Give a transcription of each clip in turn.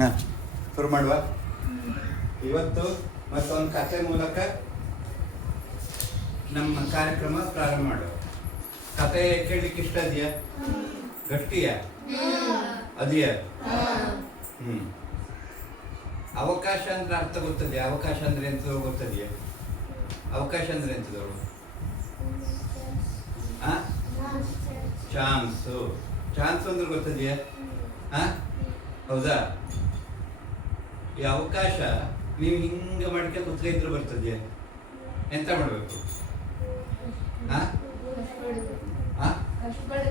ಹಾಂ, ಶುರು ಮಾಡುವ. ಇವತ್ತು ಮತ್ತೊಂದು ಕಥೆ ಮೂಲಕ ನಮ್ಮ ಕಾರ್ಯಕ್ರಮ ಪ್ರಾರಂಭ ಮಾಡುವ. ಕಥೆ ಕೇಳಲಿಕ್ಕೆ ಇಷ್ಟ ಇದೆಯಾ? ಗಟ್ಟಿಯಾ? ಅದೆಯಾ? ಅವಕಾಶ ಅಂದ್ರೆ ಅರ್ಥ ಗೊತ್ತದೆಯಾ? ಅವಕಾಶ ಅಂದ್ರೆ ಎಂತ ಗೊತ್ತದೆಯಾ? ಅವಕಾಶ ಅಂದ್ರೆ ಎಂತದವರು? ಚಾನ್ಸು. ಚಾನ್ಸ್ ಅಂದ್ರೆ ಗೊತ್ತದೆಯಾ? ಹೌದಾ? ಈ ಅವಕಾಶ ನೀವು ಹಿಂಗೆ ಮಾಡ್ಕೆ ಕುತ್ಕೊಂಡಿದ್ರೆ ಬರ್ತದೆಯಾ? ಎಂತ ಮಾಡಬೇಕು?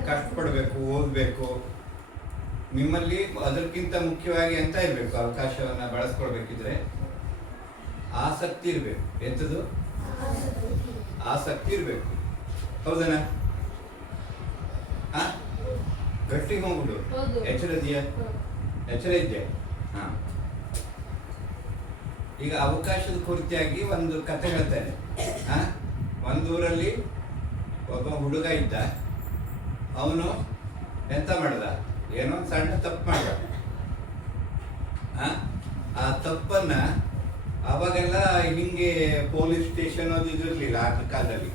ಕಷ್ಟಪಡಬೇಕು, ಓದಬೇಕು. ನಿಮ್ಮಲ್ಲಿ ಅದಕ್ಕಿಂತ ಮುಖ್ಯವಾಗಿ ಎಂತ ಇರಬೇಕು? ಅವಕಾಶವನ್ನ ಬಳಸ್ಕೊಳ್ಬೇಕಿದ್ರೆ ಆಸಕ್ತಿ ಇರಬೇಕು. ಎಂಥದ್ದು? ಆಸಕ್ತಿ ಇರಬೇಕು. ಹೌದನ? ಗಟ್ಟಿ ಹೋಗ್ಬಿಡು. ಎಚ್ಚರ ಇದೆಯಾ? ಎಚ್ಚರ ಇದೆಯಾ? ಈಗ ಅವಕಾಶದ ಕುರಿತಾಗಿ ಒಂದು ಕಥೆ ಹೇಳ್ತೇನೆ. ಒಂದೂರಲ್ಲಿ ಒಬ್ಬ ಹುಡುಗ ಇದ್ದ. ಅವನು ಎಂತ ಮಾಡ್ದ? ಏನೋ ಸಣ್ಣ ತಪ್ಪು ಮಾಡ್ದ. ಆ ತಪ್ಪನ್ನ ಅವಾಗೆಲ್ಲ ಹಿಂಗೆ ಪೊಲೀಸ್ ಸ್ಟೇಷನ್ ಅದು ಇದಿರ್ಲಿಲ್ಲ ಆ ಕಾಲದಲ್ಲಿ.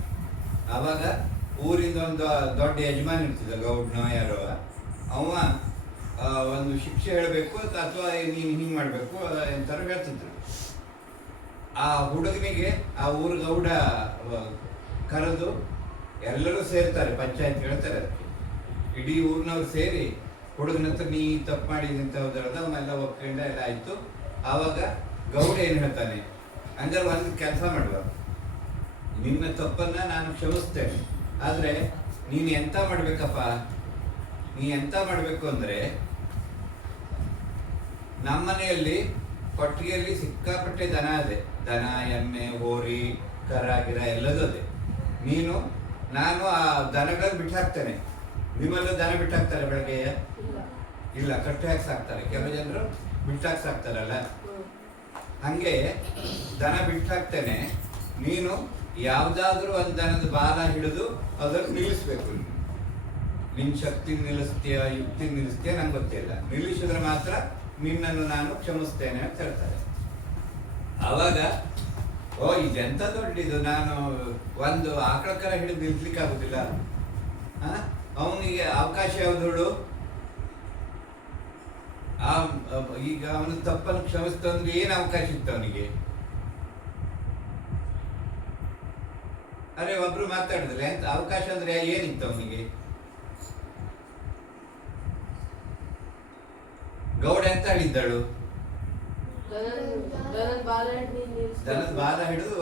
ಅವಾಗ ಊರಿಂದ ಒಂದು ದೊಡ್ಡ ಯಜಮಾನ್ ಇರ್ತಿದ್ದ, ಗೌಡ್ನೋ ಯಾರೋ. ಅವ ಒಂದು ಶಿಕ್ಷೆ ಹೇಳಬೇಕು ಅಥವಾ ನೀನು ಹಿಂಗೆ ಮಾಡಬೇಕು ಎಂತಾರ ಹೇಳ್ತಿದ್ರು. ಆ ಹುಡುಗನಿಗೆ ಆ ಊರ ಗೌಡ ಕರೆದು ಎಲ್ಲರೂ ಸೇರ್ತಾರೆ, ಪಂಚಾಯತ್ ಹೇಳ್ತಾರೆ. ಅದಕ್ಕೆ ಇಡೀ ಊರಿನವ್ರು ಸೇರಿ ಹುಡುಗನ ಹತ್ರ ನೀ ತಪ್ಪು ಮಾಡಿದಂತ ಹೋದ್ರದ ಅವನ್ನೆಲ್ಲ ಒಪ್ಕೊಂಡ ಎಲ್ಲ ಆಯ್ತು. ಆವಾಗ ಗೌಡ ಏನು ಹೇಳ್ತಾನೆ, ಹಂಗಾರೆ ಒಂದು ಕೆಲಸ ಮಾಡುವ, ನಿನ್ನ ತಪ್ಪನ್ನ ನಾನು ಕ್ಷಮಿಸ್ತೇನೆ, ಆದ್ರೆ ನೀನು ಎಂತ ಮಾಡ್ಬೇಕಪ್ಪ? ನೀ ಎಂತ ಮಾಡ್ಬೇಕು ಅಂದ್ರೆ, ನಮ್ಮನೆಯಲ್ಲಿ ಕೊಟ್ಟಿಗೆಯಲ್ಲಿ ಸಿಕ್ಕಾಪಟ್ಟೆ ದನ ಅದೆ. ದನ, ಎಮ್ಮೆ, ಹೋರಿ, ಕರ ಗಿರ ಎಲ್ಲದೂ ಅದೆ. ನಾನು ಆ ದನಗಳನ್ನು ಬಿಟ್ಟು ಹಾಕ್ತೇನೆ. ನಿಮ್ಮಲ್ಲೂ ದನ ಬಿಟ್ಟು ಹಾಕ್ತಾರೆ ಬೆಳಗ್ಗೆ? ಇಲ್ಲ, ಕಟ್ಟಿ ಹಾಕಿ ಸಾಕ್ತಾರೆ. ಕೆಲವು ಜನರು ಬಿಟ್ಟು ಹಾಕಿ ಸಾಕ್ತಾರಲ್ಲ, ಹಂಗೆ ದನ ಬಿಟ್ಟು ಹಾಕ್ತೇನೆ. ನೀನು ಯಾವ್ದಾದ್ರೂ ಒಂದು ದನದ ಬಾಲ ಹಿಡಿದು ಅದನ್ನು ನಿಲ್ಲಿಸ್ಬೇಕು. ನಿನ್ನ ಶಕ್ತಿ ನಿಲ್ಲಿಸ್ತೀಯ, ಯುಕ್ತಿ ನಿಲ್ಲಿಸ್ತೀಯ ನಂಗೆ ಗೊತ್ತಿಲ್ಲ. ನಿಲ್ಲಿಸಿದ್ರೆ ಮಾತ್ರ ನಿನ್ನನ್ನು ನಾನು ಕ್ಷಮಿಸ್ತೇನೆ ಅಂತ ಹೇಳ್ತಾರೆ. ಆವಾಗ ಇದೆಂತ ದೊಡ್ಡದು, ನಾನು ಒಂದು ಆಕಳ ಕರ ಹಿಡಿದು ನಿಲ್ಲಿಸ್ಲಿಕ್ಕೆ ಆಗುದಿಲ್ಲ. ಅವನಿಗೆ ಅವಕಾಶ ಯಾವ್ದು? ಈಗ ಅವನ ತಪ್ಪನ್ನು ಕ್ಷಮಿಸ್ತಂದ್ರೆ ಏನು ಅವಕಾಶ ಇತ್ತು ಅವನಿಗೆ? ಅರೆ ಒಬ್ರು ಮಾತಾಡಿದ್ರೆ ಎಂತ ಅವಕಾಶ ಅಂದ್ರೆ ಏನಿತ್ತು ಅವನಿಗೆ? ಗೌಡ ಎಂತ ಹೇಳಿದ್ದಳು? ದನದ ಬಾಲ ಹಿಡಿದು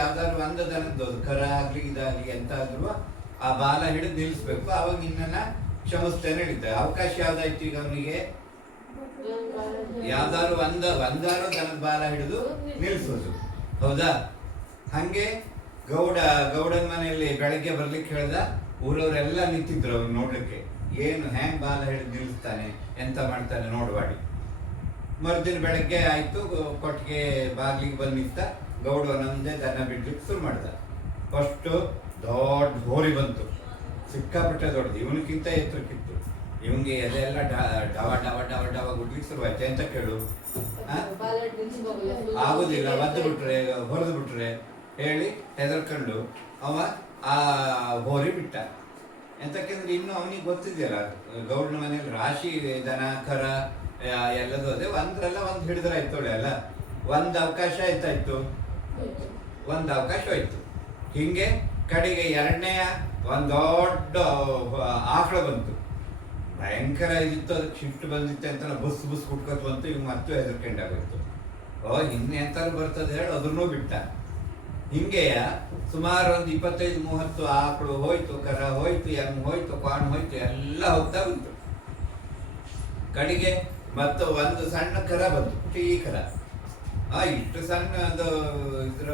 ಯಾವ್ದಾದ್ರು ಒಂದು ದನದ್ದು ಕರ ಆಗ್ಲಿ ಇದಾಗ್ಲಿ ಎಂತಾದ್ರು ಆ ಬಾಲ ಹಿಡಿದು ನಿಲ್ಲಿಸ್ಬೇಕು, ಅವಾಗ ನಿನ್ನನ್ನ ಕ್ಷಮಿಸ್ತೇನೆ ಹೇಳಿದ್ದ. ಅವಕಾಶ ಯಾವ್ದಾಯ್ತು ಈಗ ಅವನಿಗೆ? ಯಾವ್ದಾದ್ರು ಒಂದಾರು ದನದ ಬಾಲ ಹಿಡಿದು ನಿಲ್ಲಿಸೋದು. ಹೌದಾ? ಹಂಗೆ ಗೌಡನ ಮನೆಯಲ್ಲಿ ಬೆಳಗ್ಗೆ ಬರ್ಲಿಕ್ಕೆ ಹೇಳ್ದ. ಊರವರೆಲ್ಲ ನಿಂತಿದ್ರು ಅವ್ನು ನೋಡ್ಲಿಕ್ಕೆ, ಏನು ಹ್ಯಾಂಗ್ ಬಾಲ ಹಿಡಿದು ನಿಲ್ಲಿಸ್ತಾನೆ, ಎಂತ ಮಾಡ್ತಾನೆ ನೋಡ್ವಾಡಿ. ಮರುದಿನ ಬೆಳಗ್ಗೆ ಆಯ್ತು, ಕೊಟ್ಟಿಗೆ ಬಾಗ್ಲಿಗೆ ಬಂದು ನಿಂತ. ಗೌಡ ಒಂದೊಂದೇ ದನ ಬಿಡ್ಲಿಕ್ಕೆ ಶುರು ಮಾಡ್ದ. ಫಸ್ಟ್ ದೊಡ್ಡ ಹೋರಿ ಬಂತು, ಸಿಕ್ಕಾಪಟ್ಟೆ ದೊಡ್ಡದು, ಇವನಿಗಿಂತ ಎತ್ತರಕ್ಕಿತ್ತು. ಇವನ್ಗೆ ಅದೆಲ್ಲ ಡವ ಡವ ಡವ ಡವ ಗುಡ್ಲಿಕ್ಕೆ ಶುರುವಾಯ್ತು. ಎಂತ ಕೇಳು? ಆಗುದಿಲ್ಲ, ಹೊರದು ಬಿಟ್ರೆ ಹೇಳಿ ಹೆದರ್ಕೊಂಡು ಅವ ಆ ಹೋರಿ ಬಿಟ್ಟ. ಎಂತಕ್ಕೆಂದ್ರೆ ಇನ್ನು ಅವನಿಗೆ ಗೊತ್ತಿದೆಯಲ್ಲ, ಗೌಡನ ಮನೇಲಿ ರಾಶಿ ದನ ಕರ ಎಲ್ಲದೂ ಅದೇ. ಒಂದ್ರಲ್ಲ ಒಂದು ಹಿಡಿದ್ರೆ ಆಯ್ತೋಳೆ ಅಲ್ಲ. ಒಂದು ಅವಕಾಶ ಆಯ್ತಾಯ್ತು, ಒಂದು ಅವಕಾಶ ಆಯ್ತು. ಹಿಂಗೆ ಕಡೆಗೆ ಎರಡನೆಯ ಒಂದು ದೊಡ್ಡ ಆಕಳ ಬಂತು. ಭಯಂಕರ ಇದಿತ್ತು, ಅದಕ್ಕೆ ಶಿಫ್ಟ್ ಬಂದಿತ್ತು ಅಂತ ಬಸ್ ಕುಟ್ಕೊತ್ ಬಂತು. ಇವ್ ಮತ್ತೆ ಹೆದರ್ಕೊಂಡಾಗೋಯ್ತು. ಹಿಂಗೆ ಎಂತಾರು ಬರ್ತದೆ ಹೇಳಿ ಅದನ್ನೂ ಬಿಟ್ಟ. ಹಿಂಗೆ ಸುಮಾರು ಒಂದು 25-30 ಆಕಳು ಹೋಯ್ತು, ಕರ ಹೋಯ್ತು, ಎಮ್ಮೆ ಹೋಯ್ತು, ಕ್ವಾಣ್ ಹೋಯ್ತು, ಎಲ್ಲ ಹೋಗ್ತಾ ಬಂತು. ಕಡೆಗೆ ಮತ್ತು ಒಂದು ಸಣ್ಣ ಕರ ಬಂತು, ಪುಟಿ ಕರ. ಇಷ್ಟು ಸಣ್ಣ ಅದು ಇದ್ರ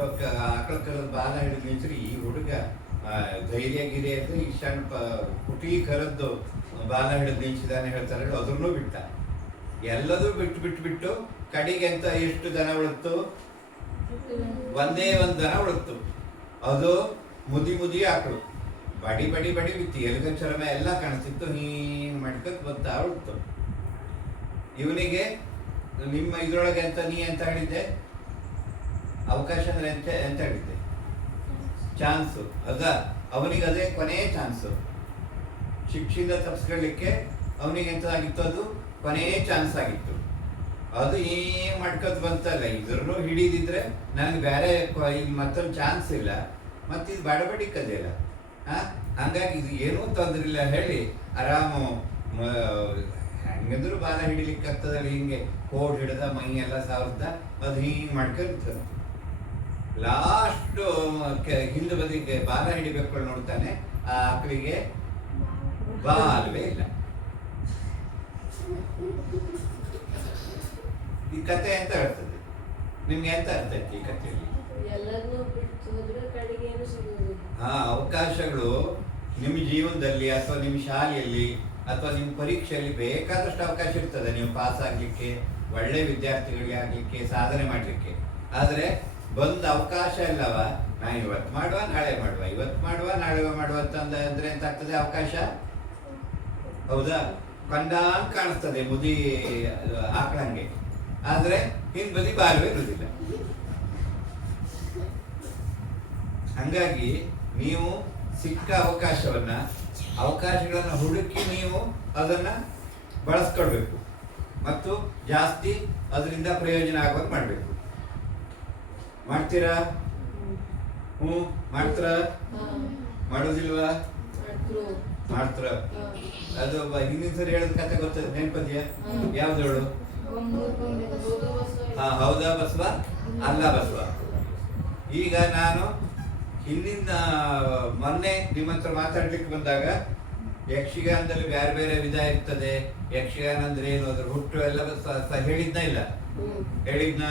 ಆಕಳ ಕರದ ಬಾಲ ಹಿಡಿದು ನಿಲ್ಸ್ರಿ ಈ ಹುಡುಗ ಧೈರ್ಯ ಗಿರಿ ಅಂತ ಈ ಸಣ್ಣ ಪುಟಿ ಕರದ್ದು ಬಾಲ ಹಿಡಿದು ನಿಲ್ಸಿದಾನೆ ಹೇಳ್ತಾರೆ. ಅದನ್ನೂ ಬಿಟ್ಟ. ಎಲ್ಲದೂ ಬಿಟ್ಟು ಕಡೆಗೆ ಅಂತ ಎಷ್ಟು ದನ ಉಳಿತು? ಒಂದೇ ಒಂದು ದನ ಉಳಿತು. ಅದು ಮುದಿ ಆಕಳು, ಬಡಿ ಬಿತ್ತು, ಎಲ್ಗ ಚರಮ ಎಲ್ಲ ಕಾಣಿಸ್ತಿತ್ತು. ಹಿಂಗ್ ಮಾಡ್ಕೊತ್ ಬರ್ತಾ ಉಳಿತು. ಇವನಿಗೆ ನಿಮ್ಮ ಇದ್ರೊಳಗೆ ನೀ ಎಂತ ಹೇಳಿದ್ದೆ? ಅವಕಾಶ ಅಂದ್ರೆ ಎಂತ ಎಂತ ಹೇಳಿದ್ದೆ? ಚಾನ್ಸು. ಅವನಿಗೆ ಅದೇ ಕೊನೆಯ ಚಾನ್ಸು. ಶಿಕ್ಷೆಯಿಂದ ತಪ್ಪಿಸ್ಕೊಳ್ಳಿಕ್ಕೆ ಅವನಿಗೆ ಎಂತದಾಗಿತ್ತು? ಅದು ಕೊನೆಯ ಚಾನ್ಸ್ ಆಗಿತ್ತು. ಅದು ಏನ್ ಮಾಡ್ಕೋದು ಬಂತಲ್ಲ, ಇದ್ರೂ ಹಿಡಿದಿದ್ರೆ ನನಗೆ ಬೇರೆ ಮತ್ತೊಂದು ಚಾನ್ಸ್ ಇಲ್ಲ, ಮತ್ತಿದು ಬಡಬಡಿ ಕದಿಯಲ್ಲ. ಹಂಗಾಗಿ ಇದು ಏನೂ ತೊಂದ್ರೆ ಇಲ್ಲ ಹೇಳಿ ಆರಾಮು ಹೆಂಗಂದ್ರು ಬಾಲ ಹಿಡಿಲಿಕ್ಕೆ ಆಗ್ತದಲ್ಲಿ. ಹಿಂಗೆ ಕೋಡ್ ಹಿಡ್ದ ಮೈ ಎಲ್ಲ ಸಾವ್ರದ ಅದು ಹಿಂಗೆ ಮಾಡ್ಕೊಂಡಿರ್ತದೆ. ಲಾಸ್ಟ್ ಹಿಂದೆ ಬದಿಗೆ ಬಾಲ ಹಿಡಿಬೇಕು ನೋಡ್ತಾನೆ, ಆ ಆಕಳಿಗೆ ಬಾಲ್ವೇ ಇಲ್ಲ. ಈ ಕತೆ ಎಂತ ಹೇಳ್ತದೆ ನಿಮ್ಗೆ? ಎಂತ ಅರ್ಥ ಆಯ್ತು ಈ ಕಥೆಯಲ್ಲಿ? ಅವಕಾಶಗಳು ನಿಮ್ಮ ಜೀವನದಲ್ಲಿ ಅಥವಾ ನಿಮ್ಮ ಶಾಲೆಯಲ್ಲಿ ಅಥವಾ ನಿಮ್ಮ ಪರೀಕ್ಷೆಯಲ್ಲಿ ಬೇಕಾದಷ್ಟು ಅವಕಾಶ ಇರ್ತದೆ, ನೀವು ಪಾಸ್ ಆಗ್ಲಿಕ್ಕೆ, ಒಳ್ಳೆ ವಿದ್ಯಾರ್ಥಿಗಳಿಗೆ ಆಗ್ಲಿಕ್ಕೆ, ಸಾಧನೆ ಮಾಡ್ಲಿಕ್ಕೆ. ಆದ್ರೆ ಬಂದ ಅವಕಾಶ ಎಲ್ಲವ ನಾ ಇವತ್ತು ಮಾಡುವ ನಾಳೆ ಮಾಡುವ, ಇವತ್ತು ಮಾಡುವ ನಾಳೆ ಮಾಡುವ ಅಂದ್ರೆ ಎಂತ ಆಗ್ತದೆ? ಅವಕಾಶ ಹೌದಾ ಕಂಡಾಂಗ್ ಕಾಣಿಸ್ತದೆ ಮುದಿ ಆಕಳಂಗೆ, ಆದ್ರೆ ಹಿಂದ್ ಬದಿ ಬಾಲ್ವೇ ಇರುವುದಿಲ್ಲ. ಹಂಗಾಗಿ ನೀವು ಸಿಕ್ಕ ಅವಕಾಶಗಳನ್ನ ಹುಡುಕಿ ನೀವು ಅದನ್ನ ಬಳಸ್ಕೊಳ್ಬೇಕು ಮತ್ತು ಜಾಸ್ತಿ ಅದರಿಂದ ಪ್ರಯೋಜನ ಆಗೋದು ಮಾಡಬೇಕು. ಮಾಡ್ತೀರಾ? ಮಾಡ್ತೀರಾ? ಮಾಡೋದಿಲ್ವಾ? ಮಾಡ್ತಾರ. ಅದು ಹಿಂದಿನ ಸರಿ ಹೇಳಿದ ಕತೆ ಗೊತ್ತದ? ನೆನಪದ್ಯಾ? ಯಾವ್ದು ಹೇಳು? ಹೌದಾ ಬಸವ ಅಲ್ಲ ಬಸವ. ಈಗ ನಾನು ಹಿಂದಿನ ಮೊನ್ನೆ ನಿಮ್ಮ ಹತ್ರ ಮಾತಾಡ್ಲಿಕ್ಕೆ ಬಂದಾಗ ಯಕ್ಷಗಾನದಲ್ಲಿ ಬೇರೆ ಬೇರೆ ವಿಧ ಇರ್ತದೆ, ಯಕ್ಷಗಾನ ಅಂದ್ರೆ ಏನು, ಅದ್ರ ಹುಟ್ಟು ಎಲ್ಲ ಹೇಳಿದ್ನ ಇಲ್ಲ? ಹೇಳಿದ್ನ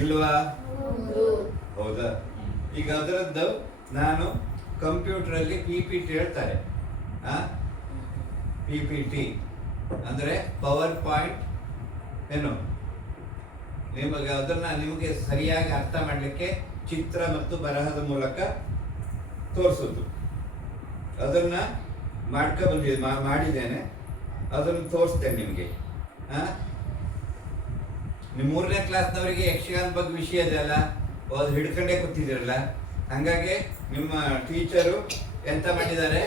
ಇಲ್ವಾ? ಹೌದಾ? ಈಗ ಅದರದ್ದು ನಾನು ಕಂಪ್ಯೂಟರ್ ಅಲ್ಲಿ PPT ಹೇಳ್ತಾರೆ. PPT ಅಂದ್ರೆ ಪವರ್ ಪಾಯಿಂಟ್ ಏನು, ನಿಮಗೆ ಅದನ್ನ ನಿಮಗೆ ಸರಿಯಾಗಿ ಅರ್ಥ ಮಾಡಲಿಕ್ಕೆ ಚಿತ್ರ ಮತ್ತು ಬರಹದ ಮೂಲಕ ತೋರಿಸೋದು. ಅದನ್ನ ಮಾಡಿದ್ದೇನೆ, ಅದನ್ನು ತೋರಿಸ್ತೇನೆ ನಿಮಗೆ. ನಿಮ್ಮ 3ನೇ ಕ್ಲಾಸ್ನವರಿಗೆ ಯಕ್ಷಗಾನ ಬಗ್ಗೆ ವಿಷಯ ಇದೆಯಲ್ಲ, ಅದು ಹಿಡ್ಕೊಂಡೇ ಕೂತಿದ್ದೀರಲ್ಲ. ಹಂಗಾಗಿ ನಿಮ್ಮ ಟೀಚರು ಎಂತ ಮಾಡಿದ್ದಾರೆ,